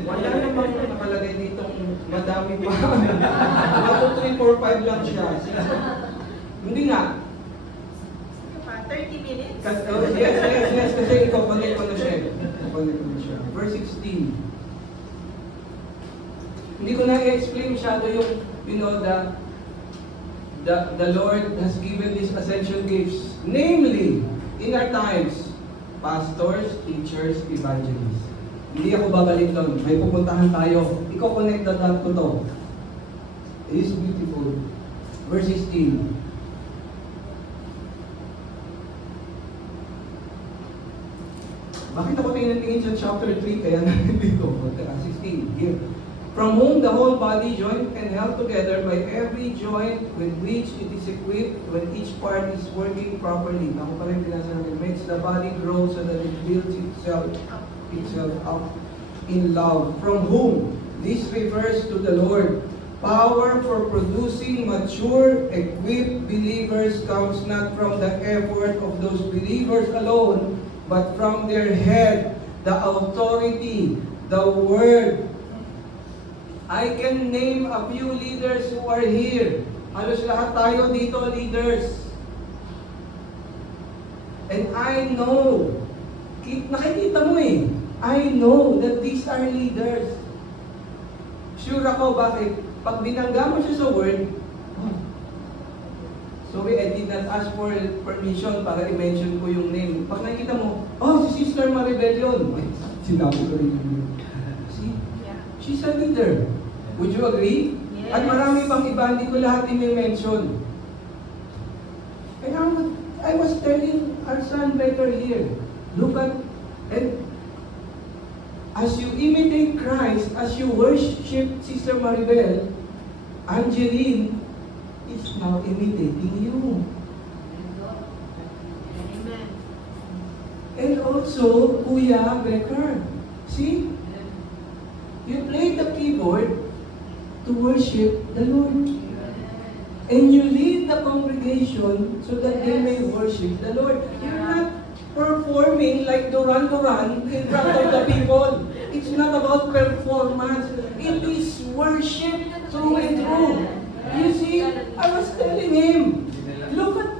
Wala namang nakalagay ditong madami pa. 1, 2, 3, 4, 5 lang siya. Hindi nga. Sige pa, 30 minutes? Yes. Kasi ikaw, palit ko na siya. Verse 16. Hindi ko na i-explain masyado yung, the Lord has given these essential gifts. Namely, in our times, pastors, teachers, evangelists. Hindi ako babalik doon. May pupuntahan tayo. Iko-connect the dot ko to. It is beautiful. Verse 16. Bakit ako tingin sa chapter 3 kaya nandito? 16. Here. From whom the whole body joined and held together by every joint with which it is equipped when each part is working properly. Ako pa rin pinasa namin. Makes the body grow so that it builds itself up in love. From whom? This refers to the Lord. Power for producing mature, equipped believers comes not from the effort of those believers alone, but from their head, the authority, the word. I can name a few leaders who are here. Halos lahat tayo dito leaders. And I know, nakikita mo eh, I know that these are leaders. Sure ako, bakit? Pag binangga mo siya sa word, sorry, I did not ask for permission para i-mention ko yung name. Pag nakikita mo, si Sister Maribel yun. Sinabi ko rin yun. See? She's a leader. Would you agree? Yes. At marami pang iba, hindi ko lahat i-mention. And I was telling our son better here, look at, and as you imitate Christ, as you worship Sister Maribel, Angeline is now imitating you. Amen. And also, Kuya Becker. See? You play the keyboard to worship the Lord. And you lead the congregation so that they may worship the Lord. You're not performing like Duran in front of the people. It's not about performance. It is worship through and through. You see, I was telling him, look at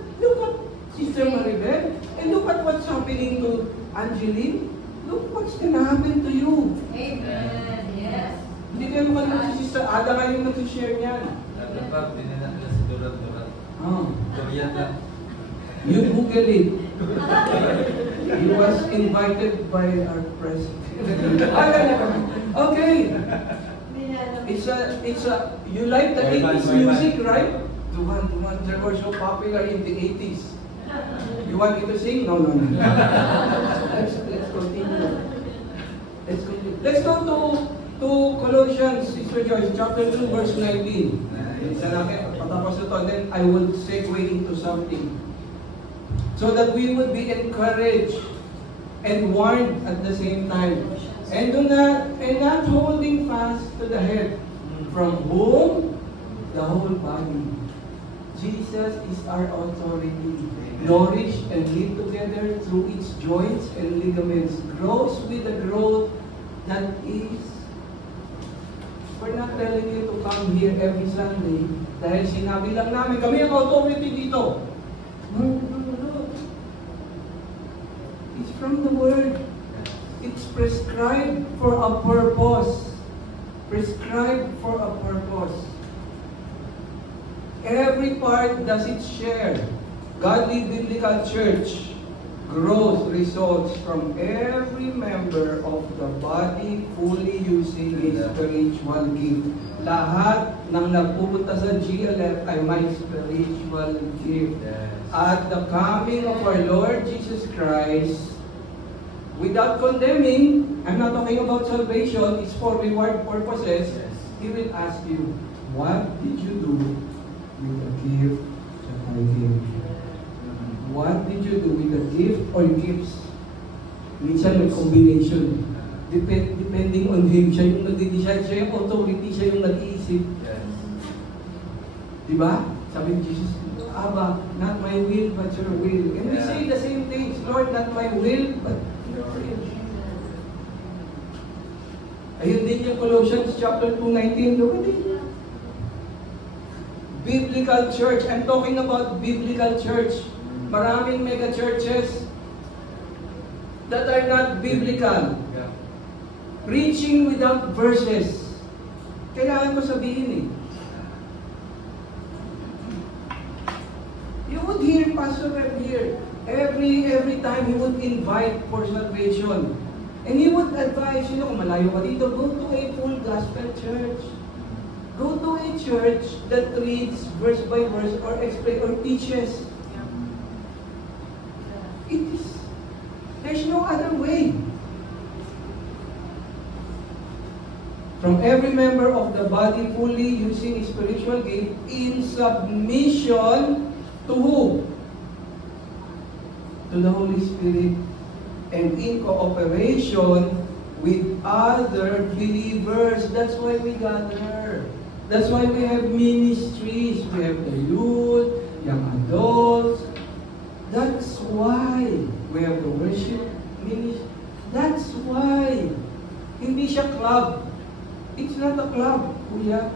Sister Maribel, and look at what's happening to Angeline. Look what's gonna happen to you. Amen. Yes. Hindi kayo makalimutan si Sister Ada kayo nag-share niyan. Nagpap, dinala na si Durat. Korean na. You Google it. He was invited by our president. Okay. It's a, you like the 80s music, right? Duman, they were so popular in the 80s. You want me to sing? No. Let's continue. Let's go to Colossians, Sister Joyce, chapter 2, verse 19. Patapos ito, and then I will segue into something. So that we would be encouraged and warned at the same time. And not holding fast to the head, from whom the whole body. Jesus is our authority. Nourished and live together through its joints and ligaments. Grows with the growth that is. We're not telling you to come here every Sunday dahil sinabi lang namin, kami ang authority dito. No. It's from the Word. It's prescribed for a purpose. Prescribed for a purpose. Every part does its share. Godly Biblical Church grows results from every member of the body fully using his spiritual gift. Lahat ng nagpupunta sa GLF ay may spiritual gift. At the coming of our Lord Jesus Christ, without condemning, I'm not talking about salvation, it's for reward purposes. He will ask you, what did you do with the gift that I gave you? What did you do with the gift or gifts? Minsan may combination. Depending on him, siya yung nag-decide, siya yung authority, siya yung nag-iisip. Diba? Sabi ni Jesus, Abba, not my will, but your will. And we say the same things, Lord, not my will, but your will. Ayun din yung Colossians chapter 2:19. Look at it. Biblical church. I'm talking about biblical church. Maraming mega churches that are not biblical. Preaching without verses. Kailangan ko sabihin eh. You would hear Pastor Reb here. Every time he would invite for salvation. And he would advise, kung malayo ka dito, go to a full gospel church. Go to a church that reads verse by verse or explain or teaches. There's no other way. From every member of the body fully using spiritual gift in submission to who? To the Holy Spirit and in cooperation with other believers. That's why we gather. That's why we have ministries. We have the youth, young adults. That's why we have the worship ministry. That's why. Hindi siya club. It's not a club, kuya.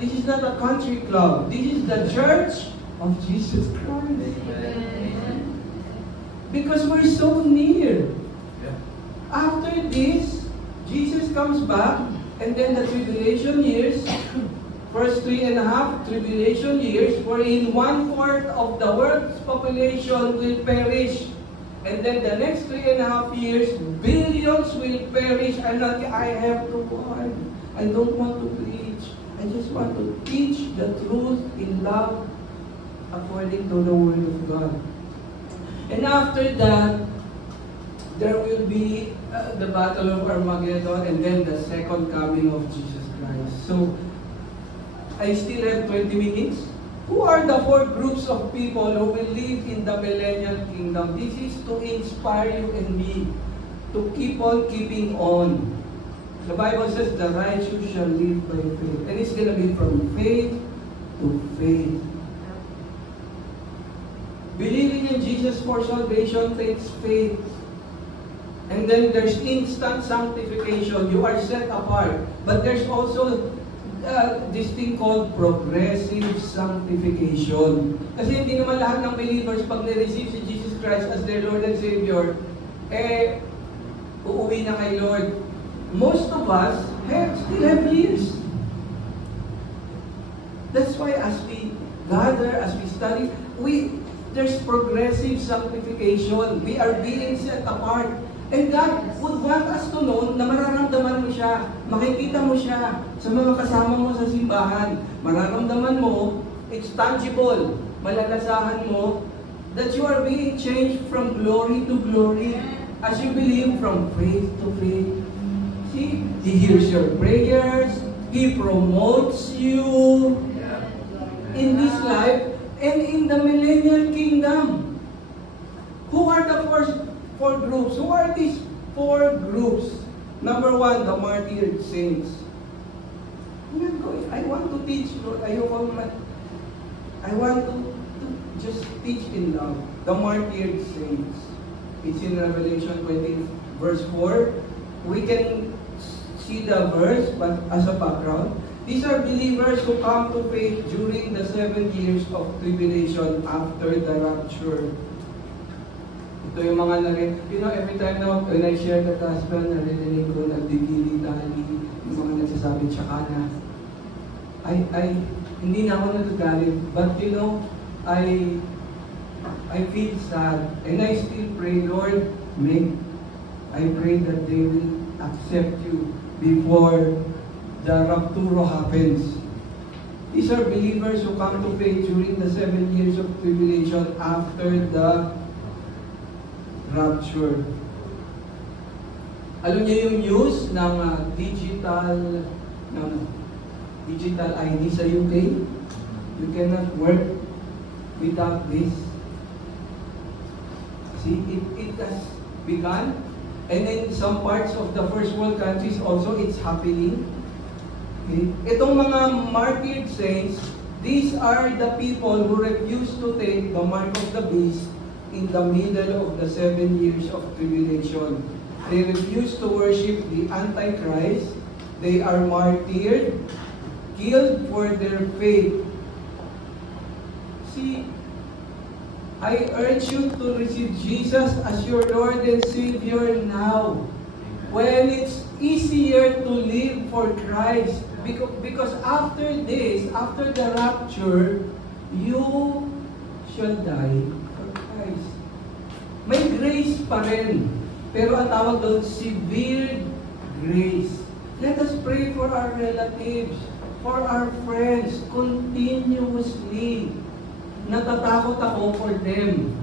This is not a country club. This is the church of Jesus Christ. Because we're so near. After this, Jesus comes back, and then the tribulation years, first 3.5 tribulation years, wherein 1/4 of the world's population will perish. And then the next 3.5 years, billions will perish. And I have to warn. I don't want to preach. I just want to teach the truth in love according to the Word of God. And after that, there will be the Battle of Armageddon and then the second coming of Jesus Christ. So, I still have 20 minutes. Who are the 4 groups of people who will live in the millennial kingdom? This is to inspire you and me to keep on keeping on. The Bible says the righteous shall live by faith. And it's going to be from faith to faith. Believing in Jesus for salvation takes faith. And then there's instant sanctification. You are set apart. But there's also this thing called progressive sanctification. Kasi hindi naman lahat ng believers pag na-receive si Jesus Christ as their Lord and Savior, uuwi na kay Lord. Most of us still have years. That's why as we gather, as we study, there's progressive sanctification. We are being set apart. And God would want us to know na mararamdaman mo siya. Makikita mo siya sa mga kasama mo sa simbahan. Mararamdaman mo, it's tangible. Malalasahan mo that you are being changed from glory to glory as you believe from faith to faith. See, He hears your prayers. He promotes you in this life and in the millennial kingdom. Who are the first 4 groups? Who are these 4 groups? Number 1, the martyred saints. I want to teach, Lord. I want to just teach in love. The martyred saints. It's in Revelation 20, verse 4. We can see the verse, but as a background, these are believers who come to faith during the 7 years of tribulation after the rapture. Ito yung mga every time now, when I share the gospel, narinig ko, nagdigili-tali, yung mga nagsasabi, tsaka na. Hindi na ako nagagalit, but I feel sad, and I still pray, Lord, I pray that they will accept you before the rapture happens. These are believers who come to faith during the 7 years of tribulation after the rapture. Alam niyo yung news ng digital ID sa UK? You cannot work without this. See, it has begun. And in some parts of the first world countries also, it's happening. Okay? Itong mga martyred saints, these are the people who refuse to take the mark of the beast in the middle of the 7 years of tribulation. They refuse to worship the Antichrist. They are martyred, killed for their faith. See, I urge you to receive Jesus as your Lord and Savior now. When it's easier to live for Christ, because after this, after the rapture, you shall die for Christ. May grace pa rin. Pero ang tawag doon, severe grace. Let us pray for our relatives, for our friends, continuously. Natatakot ako for them.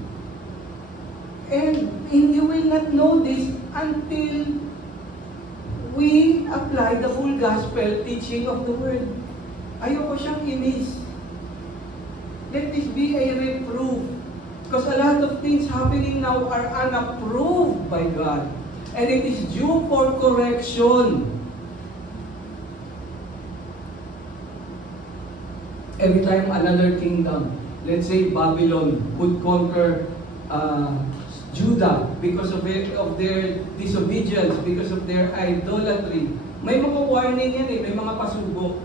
And you will not know this until we apply the full gospel teaching of the word. Ayoko siyang i-miss. Let this be a reproof. Because a lot of things happening now are unapproved by God. And it is due for correction. Every time another kingdom, let's say Babylon, would conquer Judah because of their disobedience, because of their idolatry. May mga warning yan may mga pasubok.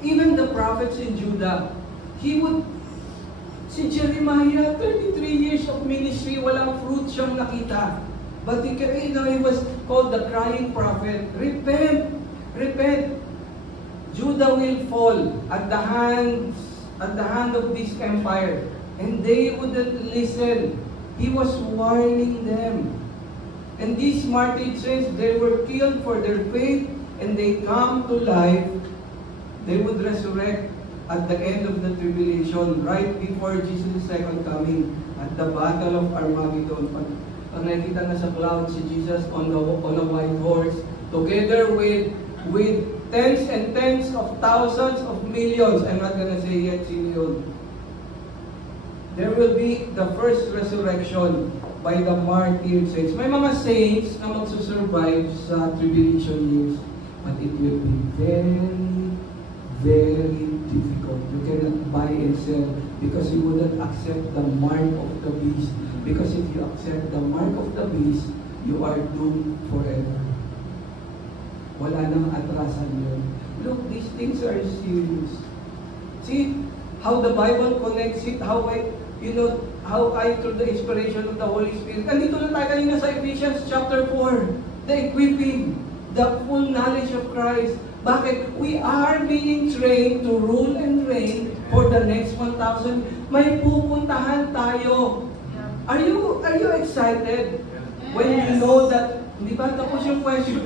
Even the prophets in Judah, si Jeremiah, 33 years of ministry, walang fruit siyang nakita. But he was called the crying prophet. Repent! Repent! Judah will fall at the hand of this empire. And they wouldn't listen. He was warning them. And these martyred saints, they were killed for their faith and they come to life. They would resurrect at the end of the tribulation, right before Jesus' second coming, at the battle of Armageddon. Pag nakita na sa cloud si Jesus on a white horse, together with tens and tens of thousands of millions, I'm not gonna say yet zillion. There will be the first resurrection by the martyred saints. May mga saints na magsusurvive sa tribulation years, but it will be very, very difficult. You cannot buy and sell because you wouldn't accept the mark of the beast. Because if you accept the mark of the beast, you are doomed forever. Wala nang atrasan yun. Look, these things are serious. See how the Bible connects it, how I, through the inspiration of the Holy Spirit. Andito na tayo kanina sa Ephesians chapter 4. The equipping, the full knowledge of Christ. Bakit? We are being trained to rule and reign for the next 1,000. May pupuntahan tayo. Are you excited? When you know that, hindi ba tapos yung question?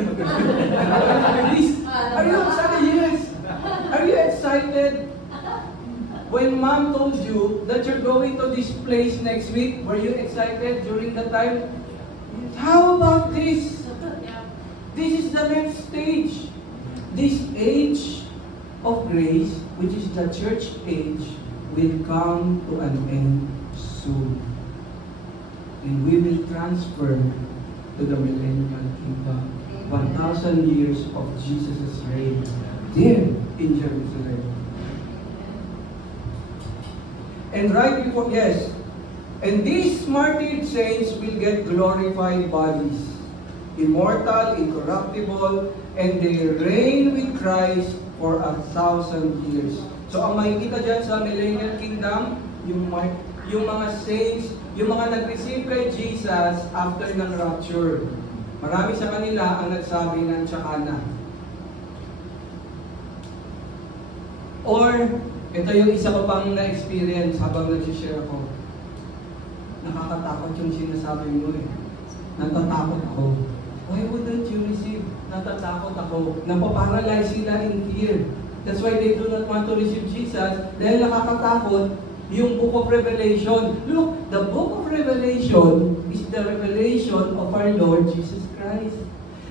Are you excited? Yes. Are you excited? When mom told you that you're going to this place next week, were you excited during the time? How about this? This is the next stage. This age of grace, which is the church age, will come to an end soon. And we will transfer to the millennial kingdom. 1,000 years of Jesus' reign there in Jerusalem. And right before, yes, and these martyred saints will get glorified bodies, immortal, incorruptible, and they reign with Christ for 1,000 years. So ang makikita dyan sa millennial kingdom, yung mga saints, yung mga nag-receive kay Jesus after ng rapture. Marami sa kanila ang nagsabi ng tsaka na. Or, ito yung isa ko pang na-experience habang nag-share ako. Nakakatakot yung sinasabi mo Natatakot ako. Why wouldn't you receive? Natatakot ako. Napaparalyze sila in fear. That's why they do not want to receive Jesus. Dahil nakakatakot yung Book of Revelation. Look, the Book of Revelation is the revelation of our Lord Jesus Christ.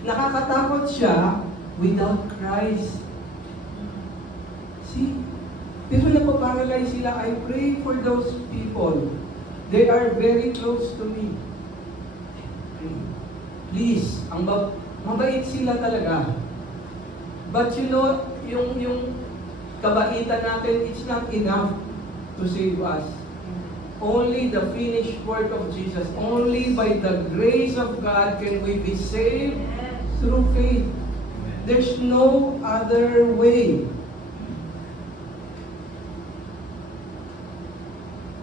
Nakakatakot siya without Christ. See? Pero napaparalyze sila. I pray for those people. They are very close to me. Please, mabait sila talaga. But you know, yung kabaitan natin, it's not enough to save us. Only the finished work of Jesus, only by the grace of God can we be saved through faith. There's no other way.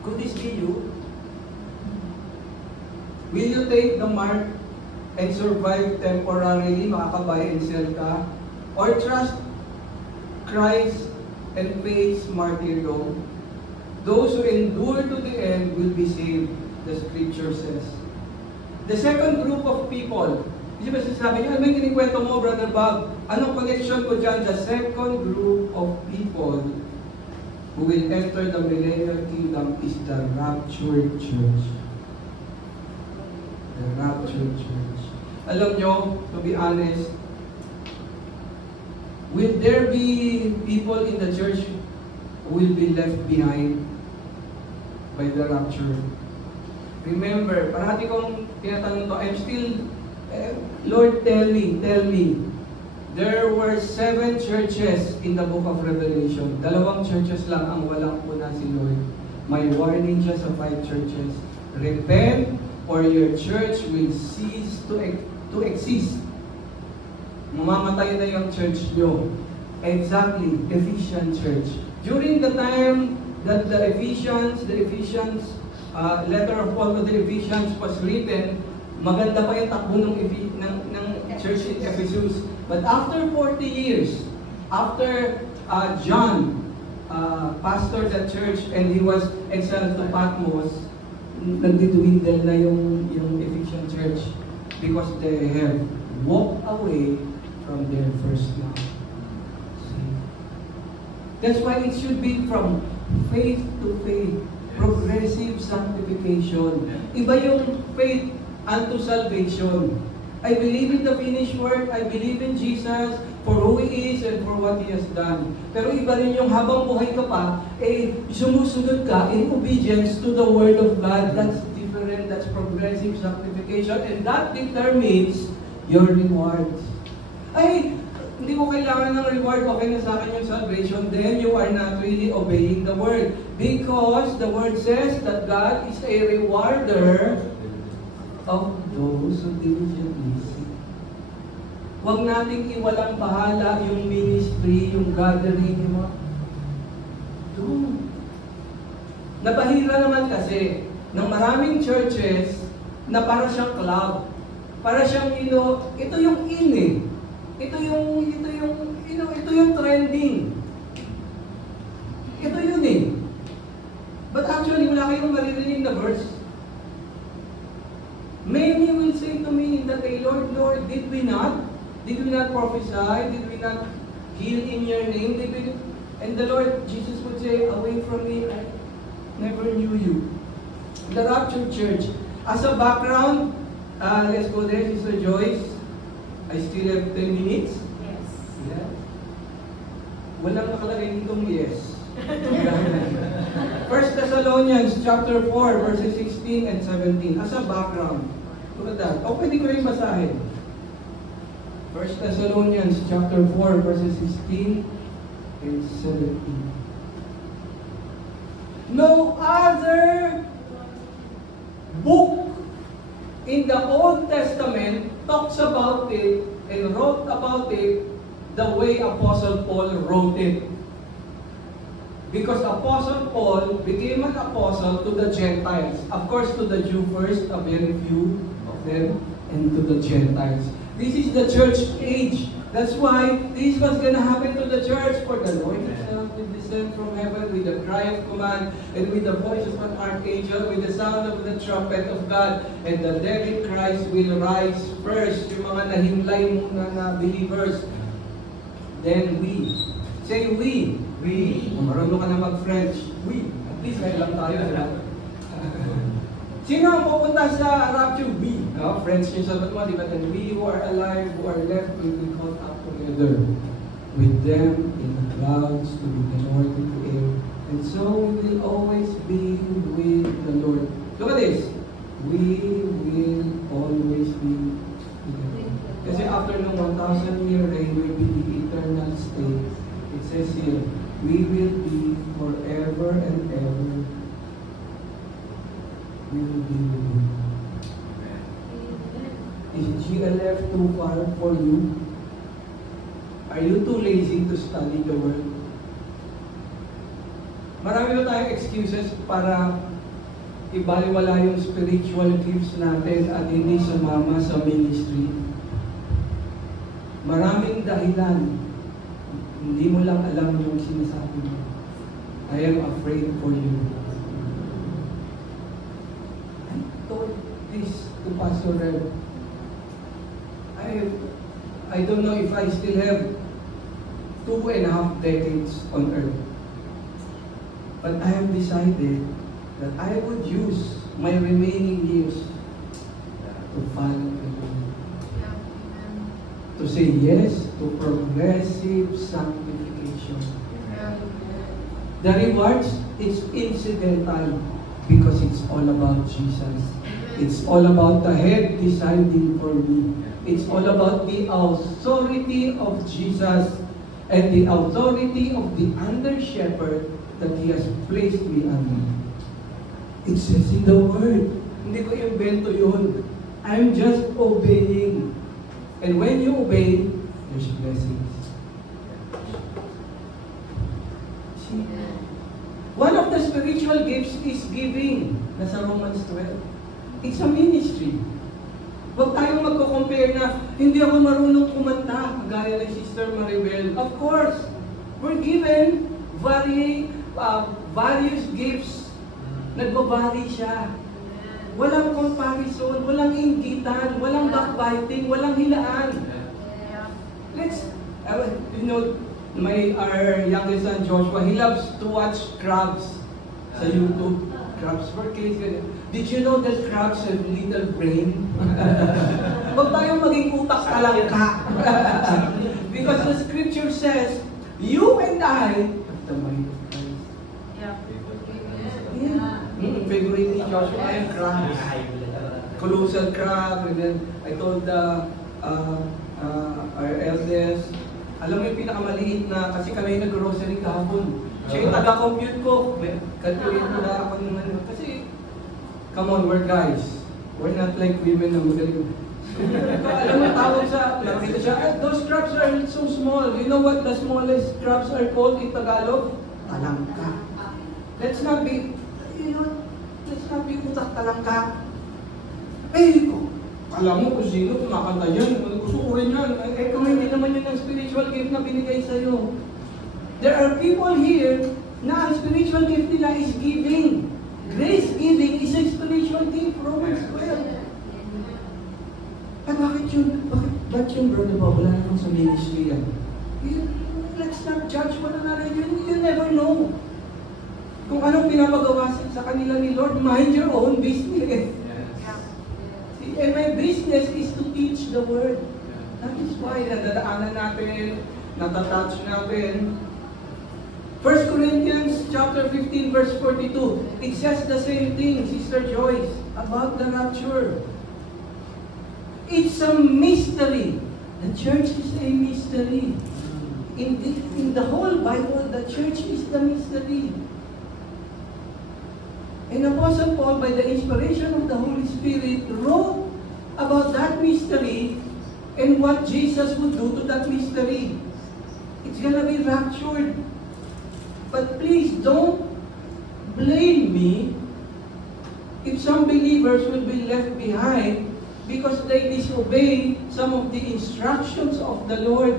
Could this be you? Will you take the mark and survive temporarily, makaka-buy and sell ka? Or trust Christ and face martyrdom, those who endure to the end will be saved, the scripture says. The second group of people, kasi ba sinasabi niyo, ano yung kinikwento mo, Brother Bob? Anong connection ko dyan? The second group of people who will enter the millennial kingdom is the raptured church. The raptured church. Alam nyo, to be honest, will there be people in the church who will be left behind by the rapture? Remember, parati kong tinatanong to, I'm still, Lord, tell me, there were 7 churches in the book of Revelation. 2 churches lang ang walang una si Lord. May warning siya sa 5 churches. Repent or your church will cease to exist. Mamamatay na yung church nyo. Exactly, Ephesian church. During the time that the Ephesians letter of Paul to the Ephesians was written, maganda pa yung takbo ng church in Ephesus. But after 40 years, after John pastored the church and he was exiled to Patmos, nagdidwindle na yung Ephesian church because they have walked away from their first love. See? That's why it should be from faith to faith. Progressive sanctification. Iba yung faith unto salvation. I believe in the finished work. I believe in Jesus for who He is and for what He has done. Pero iba rin yung habang buhay ka pa, sumusunod ka in obedience to the Word of God. That's different. That's progressive sanctification. And that determines your rewards. Hindi mo kailangan ng reward, okay na sa akin yung salvation, then you are not really obeying the Word. Because the Word says that God is a rewarder of those who diligently seek. Huwag nating iwalang bahala yung ministry, yung gathering, yung mga... Napahira naman kasi ng maraming churches na para siyang club. Para siyang, ito yung Ito yung trending. Ito yun eh. But actually, wala kayong maririnig na verse. Many will say to me that day, Lord, Lord, did we not prophesy? Did we not heal in your name? And the Lord Jesus would say, away from me, I never knew you. The Raptured Church. As a background, let's go there, Sister Joyce. I still have 10 minutes. Yes. Yeah. Walang nakalagay ditong yes. 1 Thessalonians chapter 4 verses 16 and 17 as a background. Look at that. O pwede ko rin basahin. 1 Thessalonians chapter 4 verses 16 and 17. No other book in the Old Testament talks about it and wrote about it the way Apostle Paul wrote it. Because Apostle Paul became an apostle to the Gentiles. Of course, to the Jew first, a very few of them, and to the Gentiles. This is the church age. That's why this was going to happen to the church, for the Lord Himself will descend from heaven with a cry of command, and with the voice of an archangel, with the sound of the trumpet of God, and the dead in Christ will rise first. Yung mga nahimlay muna na believers. Then we. Say we. We. Marunong ka na mag-French. We. At least may lang tayo. Sino ang pupunta sa rapture? We. French yung sabat mo, di ba? And we who are alive, who are left, will be caught up together with them in the clouds to be Lord in the air. And so we will always be with the Lord. Look at this. We will always be together. Kasi after ng 1,000-year reign will be the eternal state. It says here, we will be forever and ever. We will be with Him. Is GLF too far for you? Are you too lazy to study the Word? Marami ba tayong excuses para ibaliwala yung spiritual gifts natin at hindi sumama sa ministry? Maraming dahilan. Hindi mo lang alam yung sinasabi mo. I am afraid for you. I told this to Pastor Rev. I don't know if I still have 2.5 decades on earth. But I have decided that I would use my remaining years to follow the Lord. To say yes to progressive sanctification. The rewards is incidental because it's all about Jesus. It's all about the head deciding for me. It's all about the authority of Jesus and the authority of the under-shepherd that He has placed me under. It says in the Word. Hindi ko invento yun. I'm just obeying. And when you obey, there's blessings. See? One of the spiritual gifts is giving. Nasa Romans 12. It's a ministry. Huwag tayong magko-compare na hindi ako marunong kumanta, kagaya ng Sister Maribel. Of course, we're given various gifts. Nagbabari siya. Walang comparison, walang inggitan, walang backbiting, walang hilaan. Let's, our youngest son Joshua, he loves to watch crabs sa YouTube. Crabs for kids. Did you know that crabs have little brain? Huwag tayong maging utak talangka. Because the scripture says, you and I have the mind of Christ. Favorite ni Joshua ay crabs. Colossal crab. And then I told our eldest, alam mo yung pinakamaliit na, kasi kami nag-grocery kahapon. Siya yung taga-compute ko. Calculate ko na ako ng ano. Kasi, come on, we're guys. We're not like women na magaling. Alam mo, tawag sa, nakita siya, those crabs are so small. You know what the smallest crabs are called in Tagalog? Talangka. Let's not be utak talangka. Alam mo kung sino kumakanta yan. Gustuin yan. Kung hindi naman yun ang spiritual gift na binigay sa'yo. There are people here na ang spiritual gift nila is giving. Grace giving is a spiritual gift. Romans 12. At bakit yun, Brother Bob? Wala naman sa ministry yan. Let's not judge one another. You never know. Kung anong pinapagawa sa kanila ni Lord, mind your own business. And my business is to teach the Word. That is why nadadaanan natin, natatouch natin. 1 Corinthians chapter 15 verse 42, it says the same thing, Sister Joyce, about the rapture. It's a mystery. The church is a mystery. In the whole Bible, the church is the mystery. And Apostle Paul, by the inspiration of the Holy Spirit, wrote about that mystery and what Jesus would do to that mystery. It's gonna be raptured. But please don't blame me if some believers will be left behind because they disobey some of the instructions of the Lord.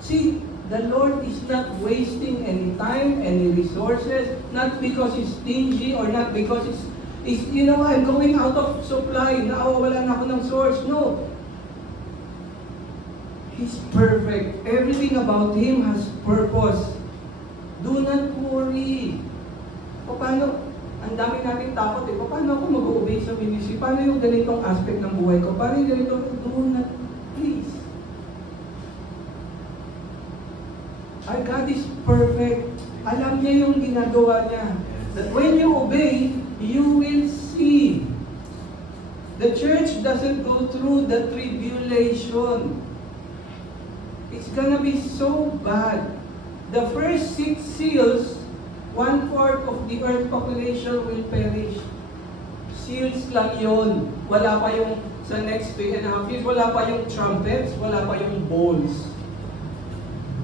See, the Lord is not wasting any time, any resources, not because He's stingy or not because I'm going out of supply, nawawalan ako ng source. No. He's perfect. Everything about Him has purpose. Do not worry. Paano? Ang dami natin takot eh. Paano ako mag-obey sa ministry? Paano yung ganitong aspect ng buhay ko? Paano yung ganitong, do not, please. Our God is perfect. Alam niya yung ginagawa niya. That when you obey, you will see. The church doesn't go through the tribulation. It's gonna be so bad. The first 6 seals, 1/4 of the earth population will perish. Seals lang yun. Wala pa yung sa next 3.5 years, wala pa yung trumpets, wala pa yung bowls.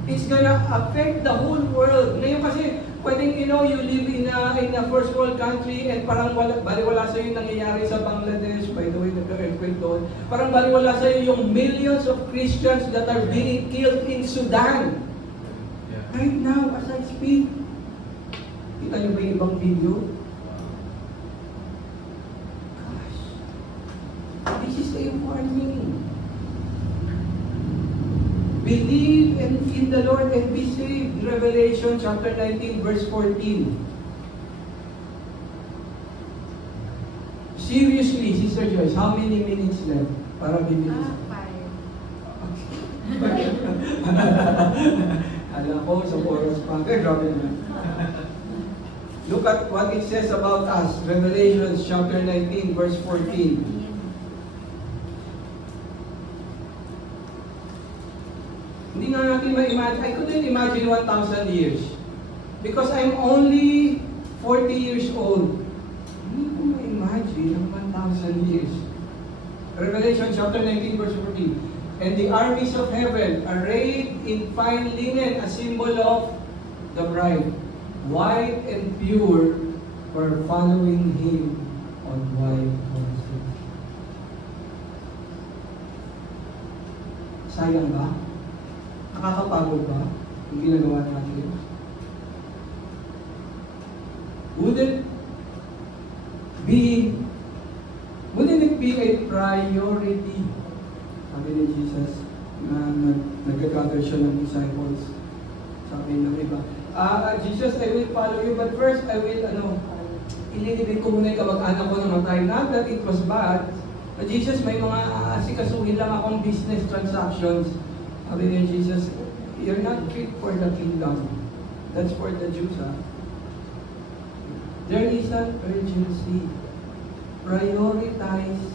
It's gonna affect the whole world. Ngayon kasi, pwedeng, you live in a first world country and parang baliwala sa'yo yung nangyayari sa Bangladesh. By the way, nagka-earthquake doon. Parang baliwala sa'yo yung millions of Christians that are being killed in Sudan. Right now, as I speak, kita niyo ba yung ibang video? Gosh, this is a warning. Believe in the Lord and be saved. Revelation chapter 19, verse 14. Seriously, Sister Joyce, how many minutes left para bibilis? 5. Alam ko, sa oras pa. Okay, grabe na. Look at what it says about us. Revelation chapter 19, verse 14. Hindi nga natin ma-imagine. I couldn't imagine 1,000 years. Because I'm only 40 years old. Hindi ko ma-imagine ang 1,000 years. Revelation chapter 19, verse 14. And the armies of heaven, arrayed in fine linen, a symbol of the bride, white and pure, were following him on white horses. Sayang ba? Nakakapagod ba yung ginagawa natin? Wouldn't it be a priority? Sabi ni Jesus na nag-gather siya ng disciples. Sabi ng iba, Jesus, I will follow you, but first I will, ililibig ko muna yung kamag-anak ko na matay. Not that it was bad, but Jesus, may mga asikasuhin lang akong business transactions. Sabi ni Jesus, you're not fit for the kingdom. That's for the Jews, ha? There is an urgency. Prioritize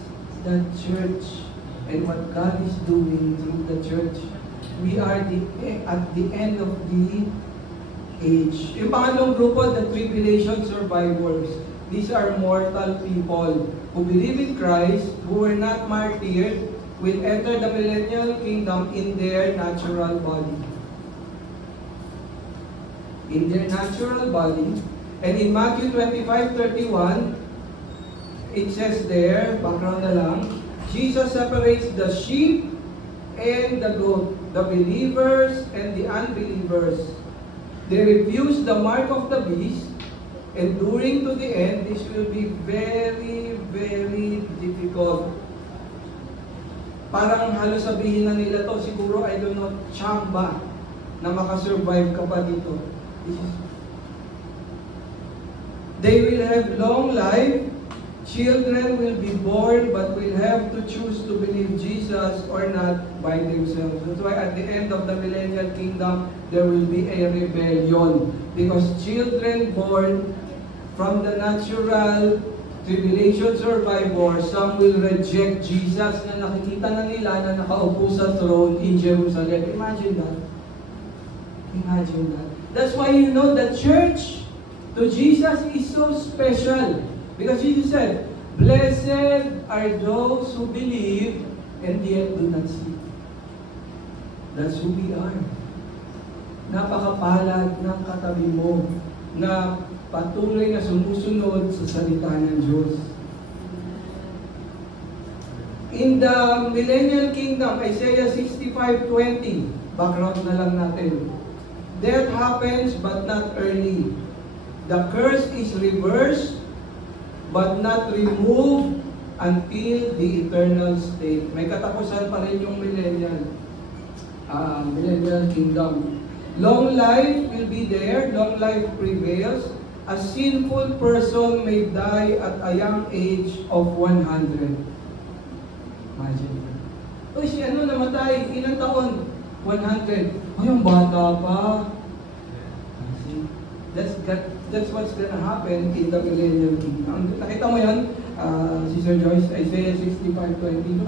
the church and what God is doing through the church. We are at the end of the age. Yung pangalong grupo, the tribulation survivors. These are mortal people who believe in Christ, who were not martyred, will enter the millennial kingdom in their natural body. In their natural body. And in Matthew 25:31, it says there, background na lang, Jesus separates the sheep and the goat, the believers and the unbelievers. They refuse the mark of the beast, enduring to the end. This will be very, very difficult. Parang halos sabihin na nila to, siguro, I don't know, tsamba na makasurvive ka pa dito. They will have long life. Children will be born but will have to choose to believe Jesus or not by themselves. That's why at the end of the millennial kingdom, there will be a rebellion. Because children born from the natural tribulation survivor, some will reject Jesus na nakikita na nila na nakaupo sa throne in Jerusalem. Imagine that. Imagine that. That's why you know the church to Jesus is so special. Because Jesus said, blessed are those who believe and yet do not see. That's who we are. Napakapalad ng katabi mo na patuloy na sumusunod sa salita ng Diyos. In the millennial kingdom, Isaiah 65:20, background na lang natin. Death happens but not early. The curse is reversed but not removed until the eternal state. May katapusan pa rin yung millennial kingdom. Long life will be there. Long life prevails. A sinful person may die at a young age of 100. Imagine. Uy, si ano namatay? Ilang taon? 100. Ay, ang bata pa. That's what's gonna happen in the millennial kingdom. Nakita mo yan, Sister Joyce, Isaiah 65:20.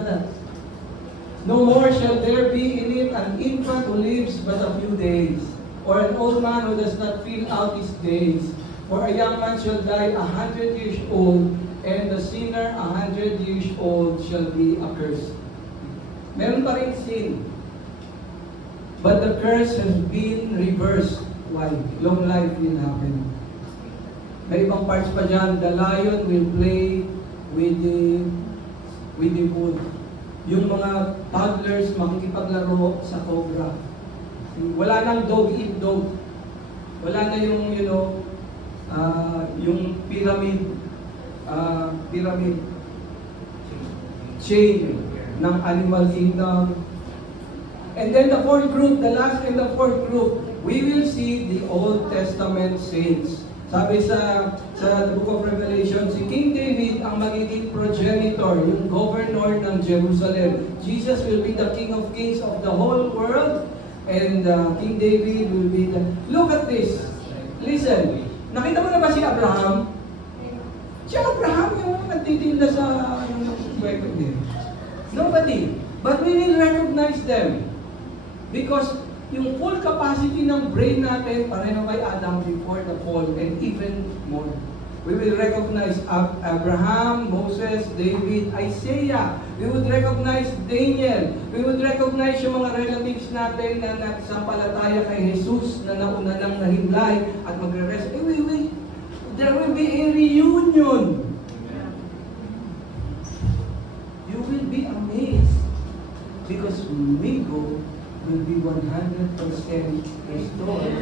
No more shall there be in it an infant who lives but a few days, or an old man who does not fill out his days. For a young man shall die 100 years old, and the sinner 100 years old shall be accursed. Meron pa rin sin. But the curse has been reversed. Why? Long life will happen. May ibang parts pa dyan, the lion will play with the bull. Yung mga toddlers makikipaglaro sa cobra. Wala nang dog eat dog. Wala na yung, yung pyramid chain ng animal kingdom. And then the fourth group, the last and the fourth group, we will see the Old Testament saints. Sabi sa Book of Revelation, si King David ang magiging progenitor, yung governor ng Jerusalem. Jesus will be the King of Kings of the whole world, and King David will be the... Look at this. Listen. Nakita mo na ba si Abraham? Si Abraham yung nagtitinda sa weapon niya. Nobody. But we will recognize them. Because yung full capacity ng brain natin, pareho kay Adam before the fall, and even more. We will recognize Abraham, Moses, David, Isaiah. We would recognize Daniel. We would recognize yung mga relatives natin na nagsampalataya kay Jesus na nauna nang nahimlay at magre-rest. There will be a reunion. You will be amazed because Migo will be 100% restored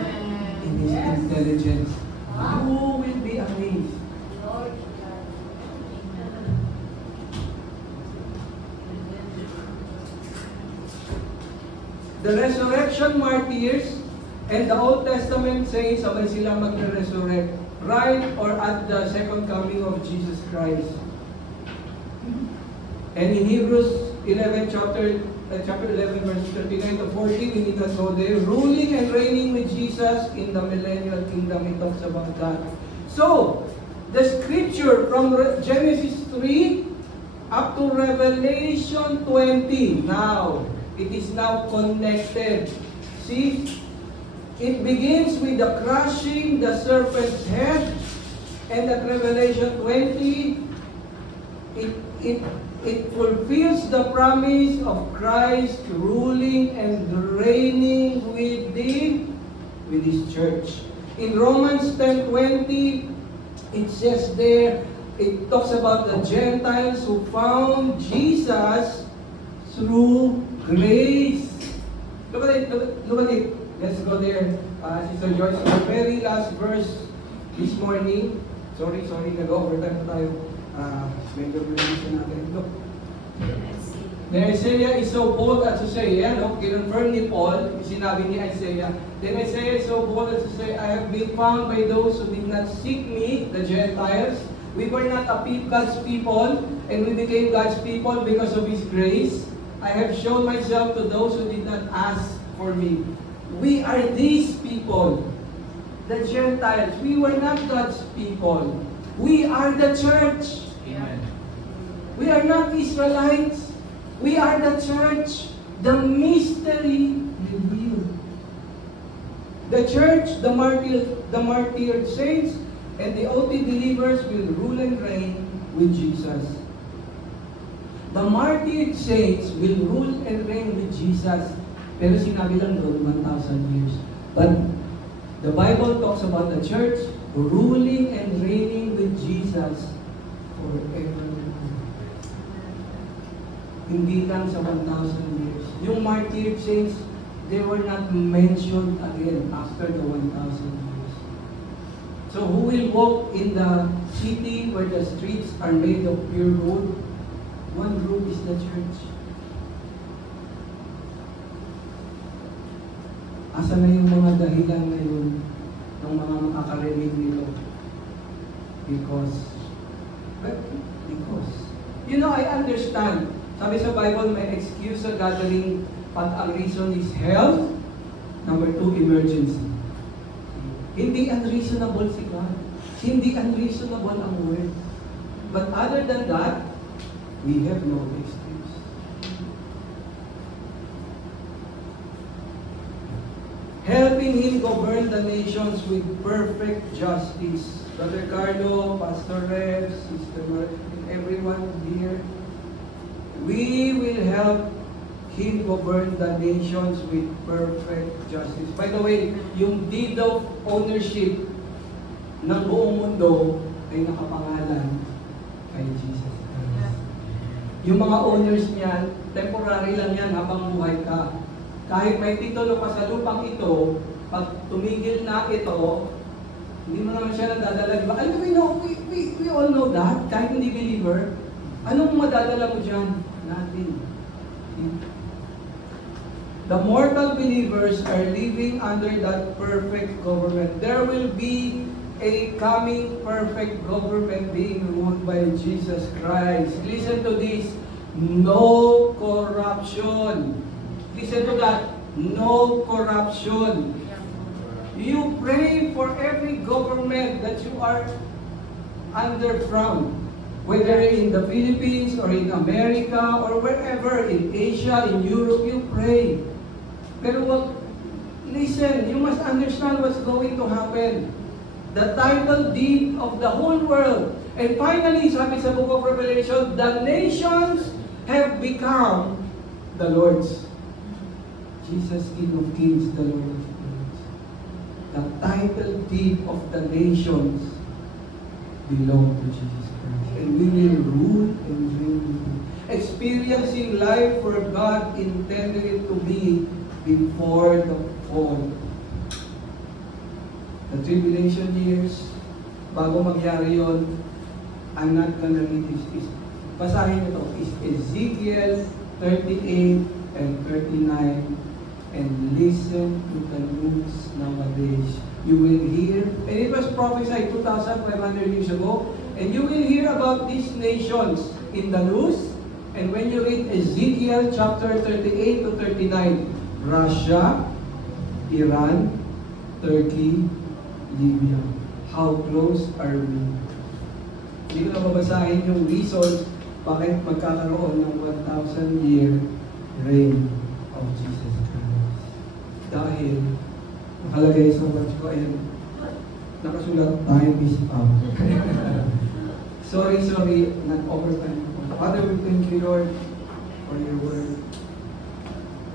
in his intelligence. You will be amazed. The resurrection martyrs and the Old Testament saints, sabay sila magre-resurrect right or at the second coming of Jesus Christ. And in Hebrews 11, chapter 11, verse 39 to 40, we need to go there. Ruling and reigning with Jesus in the millennial kingdom, it talks about that. So, the scripture from Genesis 3 up to Revelation 20. Now, it is now connected. See, it begins with the crushing the serpent's head, and at Revelation 20, it fulfills the promise of Christ ruling and reigning with His church. In Romans 10:20, it says there, it talks about the Gentiles who found Jesus through grace. Look at it. Let's go there. Sister Joyce, the very last verse this morning. Sorry, nag-overtime na tayo. Medyo release natin. Look. Then Isaiah is so bold as to say, kinonfirm ni Paul, sinabi ni Isaiah. Then Isaiah is so bold as to say, I have been found by those who did not seek me, the Gentiles. We were not God's people, and we became God's people because of His grace. I have shown myself to those who did not ask for me. We are these people, the Gentiles. We were not God's people. We are the church. Amen. We are not Israelites. We are the church. The mystery revealed. The church, the martyred saints, and the OT believers will rule and reign with Jesus. The martyred saints will rule and reign with Jesus. Pero sinabi lang doon, 1,000 years. But the Bible talks about the church ruling and reigning with Jesus forever. Hindi lang sa 1,000 years. Yung martyred saints, they were not mentioned again after the 1,000 years. So who will walk in the city where the streets are made of pure gold? One group is the church. Asa na yung mga dahilan ngayon ng mga makakarinig nito? Because, I understand. Sabi sa Bible, may excuse sa gathering, pag ang reason is health. Number 2, emergency. Hindi unreasonable si God. Hindi unreasonable ang word. But other than that, we have no excuse. Helping Him govern the nations with perfect justice. Brother Carlo, Pastor Rev, Sister Mar, and everyone here, we will help Him govern the nations with perfect justice. By the way, yung deed of ownership ng buong mundo ay nakapangalan kay Jesus Christ. Yung mga owners niyan, temporary lang yan habang buhay ka. Kahit may titulo pa sa lupang ito, pag tumigil na ito, hindi mo naman siya nadadala. Diba? Alam mo, we all know that, kahit hindi believer, anong madadala mo dyan? Nothing. The mortal believers are living under that perfect government. There will be a coming perfect government being ruled by Jesus Christ. Listen to this. No corruption. Listen to that. No corruption. You pray for every government that you are under from. Whether in the Philippines or in America or wherever, in Asia, in Europe, you pray. Pero listen, you must understand what's going to happen. The title deed of the whole world. And finally, sabi sa book of Revelation, the nations have become the Lord's. Jesus, King of Kings, the Lord of Lords. The title deed of the nations belong to Jesus Christ. And we will rule and reign with Him. Experiencing life where God intended it to be before the fall. The tribulation years, bago magyari yon, I'm not gonna read this. Basahin ito, is Ezekiel 38 and 39, and listen to the news nowadays. You will hear, and it was prophesied 2,500 years ago, and you will hear about these nations in the news, and when you read Ezekiel chapter 38 to 39, Russia, Iran, Turkey, Libya. How close are we? Hindi ko na babasahin yung reasons bakit magkakaroon ng 1,000-year reign of Jesus Christ. Dahil, nakalagay sa watch ko, ayan, nakasulat, time is up. sorry, nag-overtime ako. Father, we thank you, Lord, for your word.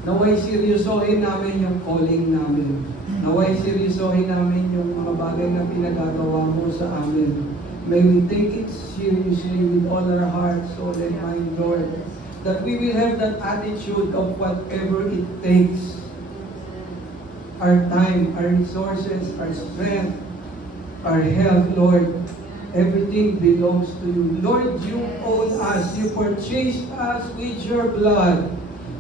Naway seryosohin namin yung calling namin. Naway seryosohin namin yung mga bagay na pinagagawa mo sa amin. May we take it seriously with all our hearts, soul, and mind, Lord. That we will have that attitude of whatever it takes. Our time, our resources, our strength, our health, Lord. Everything belongs to you. Lord, you own us. You purchased us with your blood.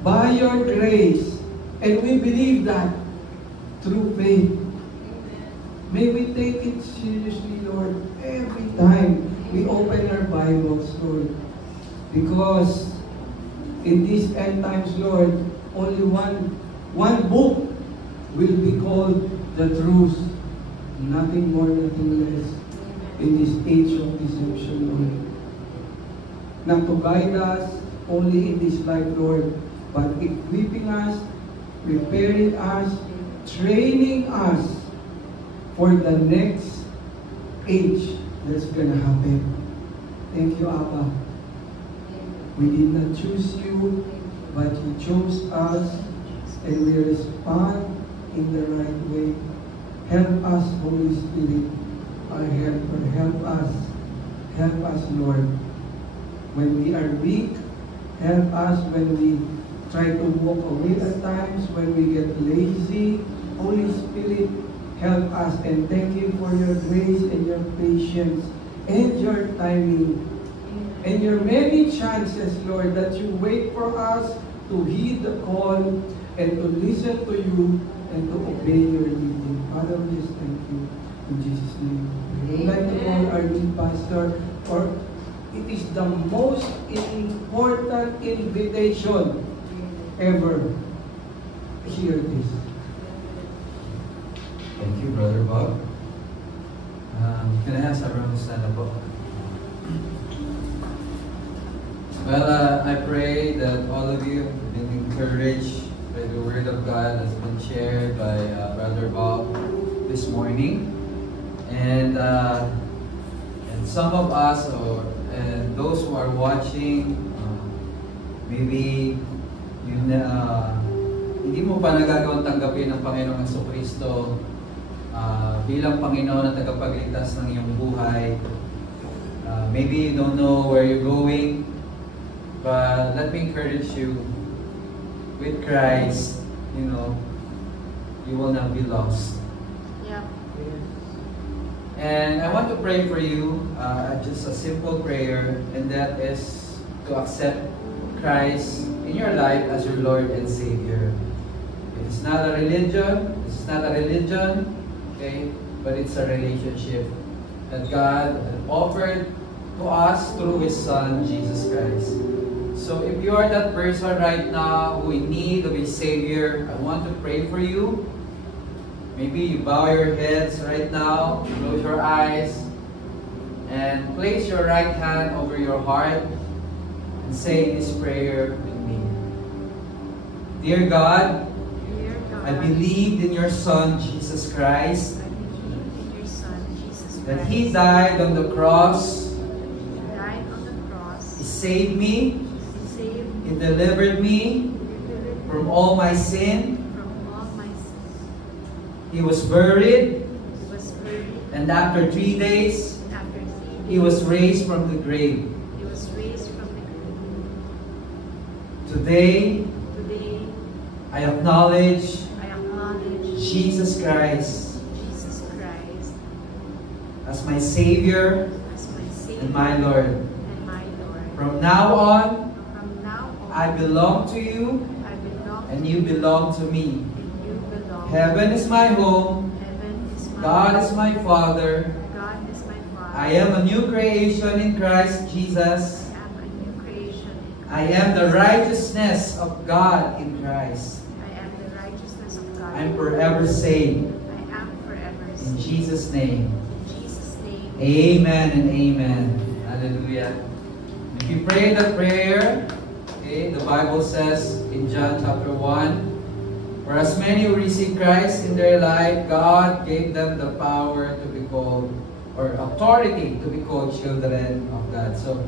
By your grace, and we believe that through faith. May we take it seriously, Lord, every time we open our Bibles, Lord. Because in these end times, Lord, only one book will be called the truth. Nothing more, nothing less in this age of deception, Lord. Not to guide us only in this life, Lord, but equipping us, preparing us, training us for the next age that's gonna happen. Thank you, Abba. We did not choose you, but you chose us, and we respond in the right way. Help us, Holy Spirit, our helper. Help us, Lord. When we are weak, help us when we try to walk away at times, when we get lazy. Holy Spirit, help us, and thank you for your grace and your patience and your timing and your many chances, Lord, that you wait for us to heed the call and to listen to you and to obey your leading. Father, we just thank you in Jesus' name. We would like to call our lead pastor, for it is the most important invitation ever. Hear this. Thank you, Brother Bob. Can I ask everyone to stand up? Well, I pray that all of you have been encouraged by the Word of God that's been shared by Brother Bob this morning. And some of us, and those who are watching, maybe hindi mo pa nagagawang tanggapin ng Panginoong Jesucristo bilang Panginoon at tagapagligtas ng iyong buhay. Maybe you don't know where you're going, but let me encourage you, with Christ, you will not be lost. Yeah. And I want to pray for you, just a simple prayer, and that is to accept Christ in your life as your Lord and Savior. It's not a religion, okay, but it's a relationship that God offered to us through His Son, Jesus Christ. So if you are that person right now who in need of a Savior, I want to pray for you. Maybe you bow your heads right now, close your eyes, and place your right hand over your heart and say this prayer with me. Dear God, Dear God, I believed in your Son, Jesus Christ, I believe in your Son, Jesus Christ. that He died on the cross, He died on the cross. He saved me, He saved me, He delivered me delivered me from all my sin. from all my sins. He was buried, He was buried. and after 3 days, After 3 days, He was raised from the grave. He was raised from the grave. Today, Today, I acknowledge I acknowledge Jesus Christ Jesus Christ as my Savior as my Savior and my Lord. and my Lord. From now on, From now on, I belong to you I belong and you belong to me. and you belong. Heaven is my home. Heaven is my God is my Father. God is my Father. I am a new creation in Christ Jesus. I am a new creation. I am the righteousness of God in Christ. I am the righteousness of God. I'm forever saved. I am forever In saved. Jesus' name. In Jesus' name. Amen and amen. Hallelujah. If you pray that prayer, okay, the Bible says in John chapter 1, for as many who receive Christ in their life, God gave them the power to be called, or authority to be called children of God. So,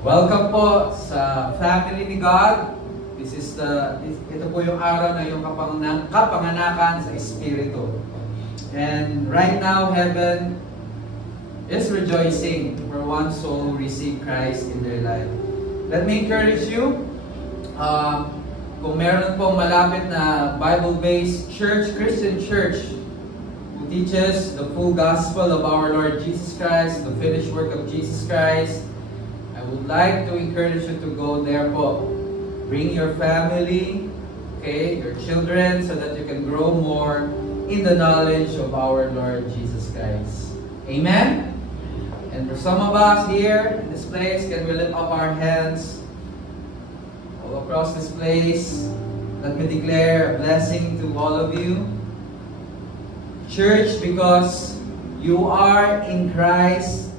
welcome po sa family ni God. Ito po yung araw na yung kapanganakan sa Espiritu. And right now, heaven is rejoicing for one soul who received Christ in their life. Let me encourage you, kung meron pong malapit na Bible-based church, Christian church, who teaches the full gospel of our Lord Jesus Christ, the finished work of Jesus Christ, I would like to encourage you to go there po. Bring your family, okay, your children, so that you can grow more in the knowledge of our Lord Jesus Christ. Amen? And for some of us here in this place, can we lift up our hands all across this place? Let me declare a blessing to all of you. Church, because you are in Christ,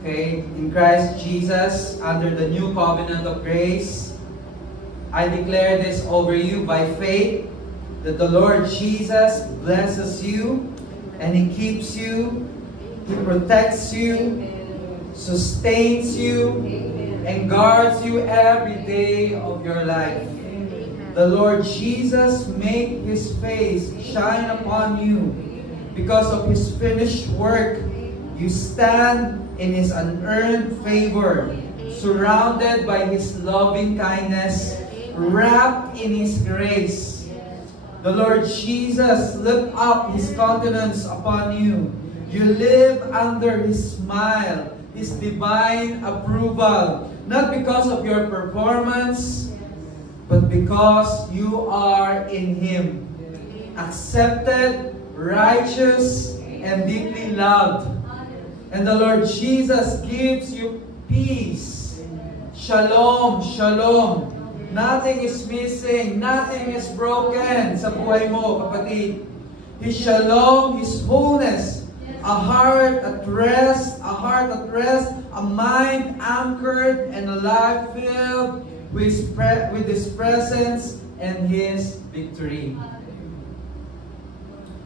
okay, in Christ Jesus, under the new covenant of grace, I declare this over you by faith, that the Lord Jesus blesses you, and He keeps you, He protects you, sustains you, and guards you every day of your life. The Lord Jesus make His face shine upon you. Because of His finished work, you stand in His unearned favor, surrounded by His loving kindness, wrapped in His grace. The Lord Jesus lift up His countenance upon you. You live under His smile, His divine approval, not because of your performance, but because you are in Him, accepted, righteous, and deeply loved. And the Lord Jesus gives you peace. Shalom, shalom. Nothing is missing, nothing is broken sa buhay mo, kapatid. His shalom, His wholeness, a heart at rest, a mind anchored, and a life filled with His presence and His victory.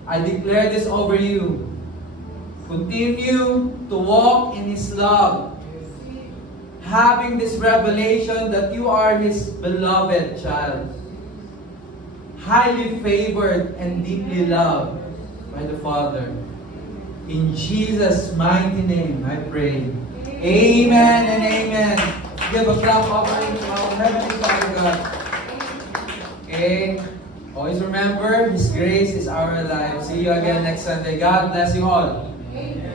I declare this over you. Continue to walk in His love, having this revelation that you are His beloved child, highly favored and deeply loved by the Father. In Jesus' mighty name, I pray. Amen and amen. Give a clap offering to our Heavenly Father God. Okay. Always remember, His grace is our life. See you again next Sunday. God bless you all. Amen.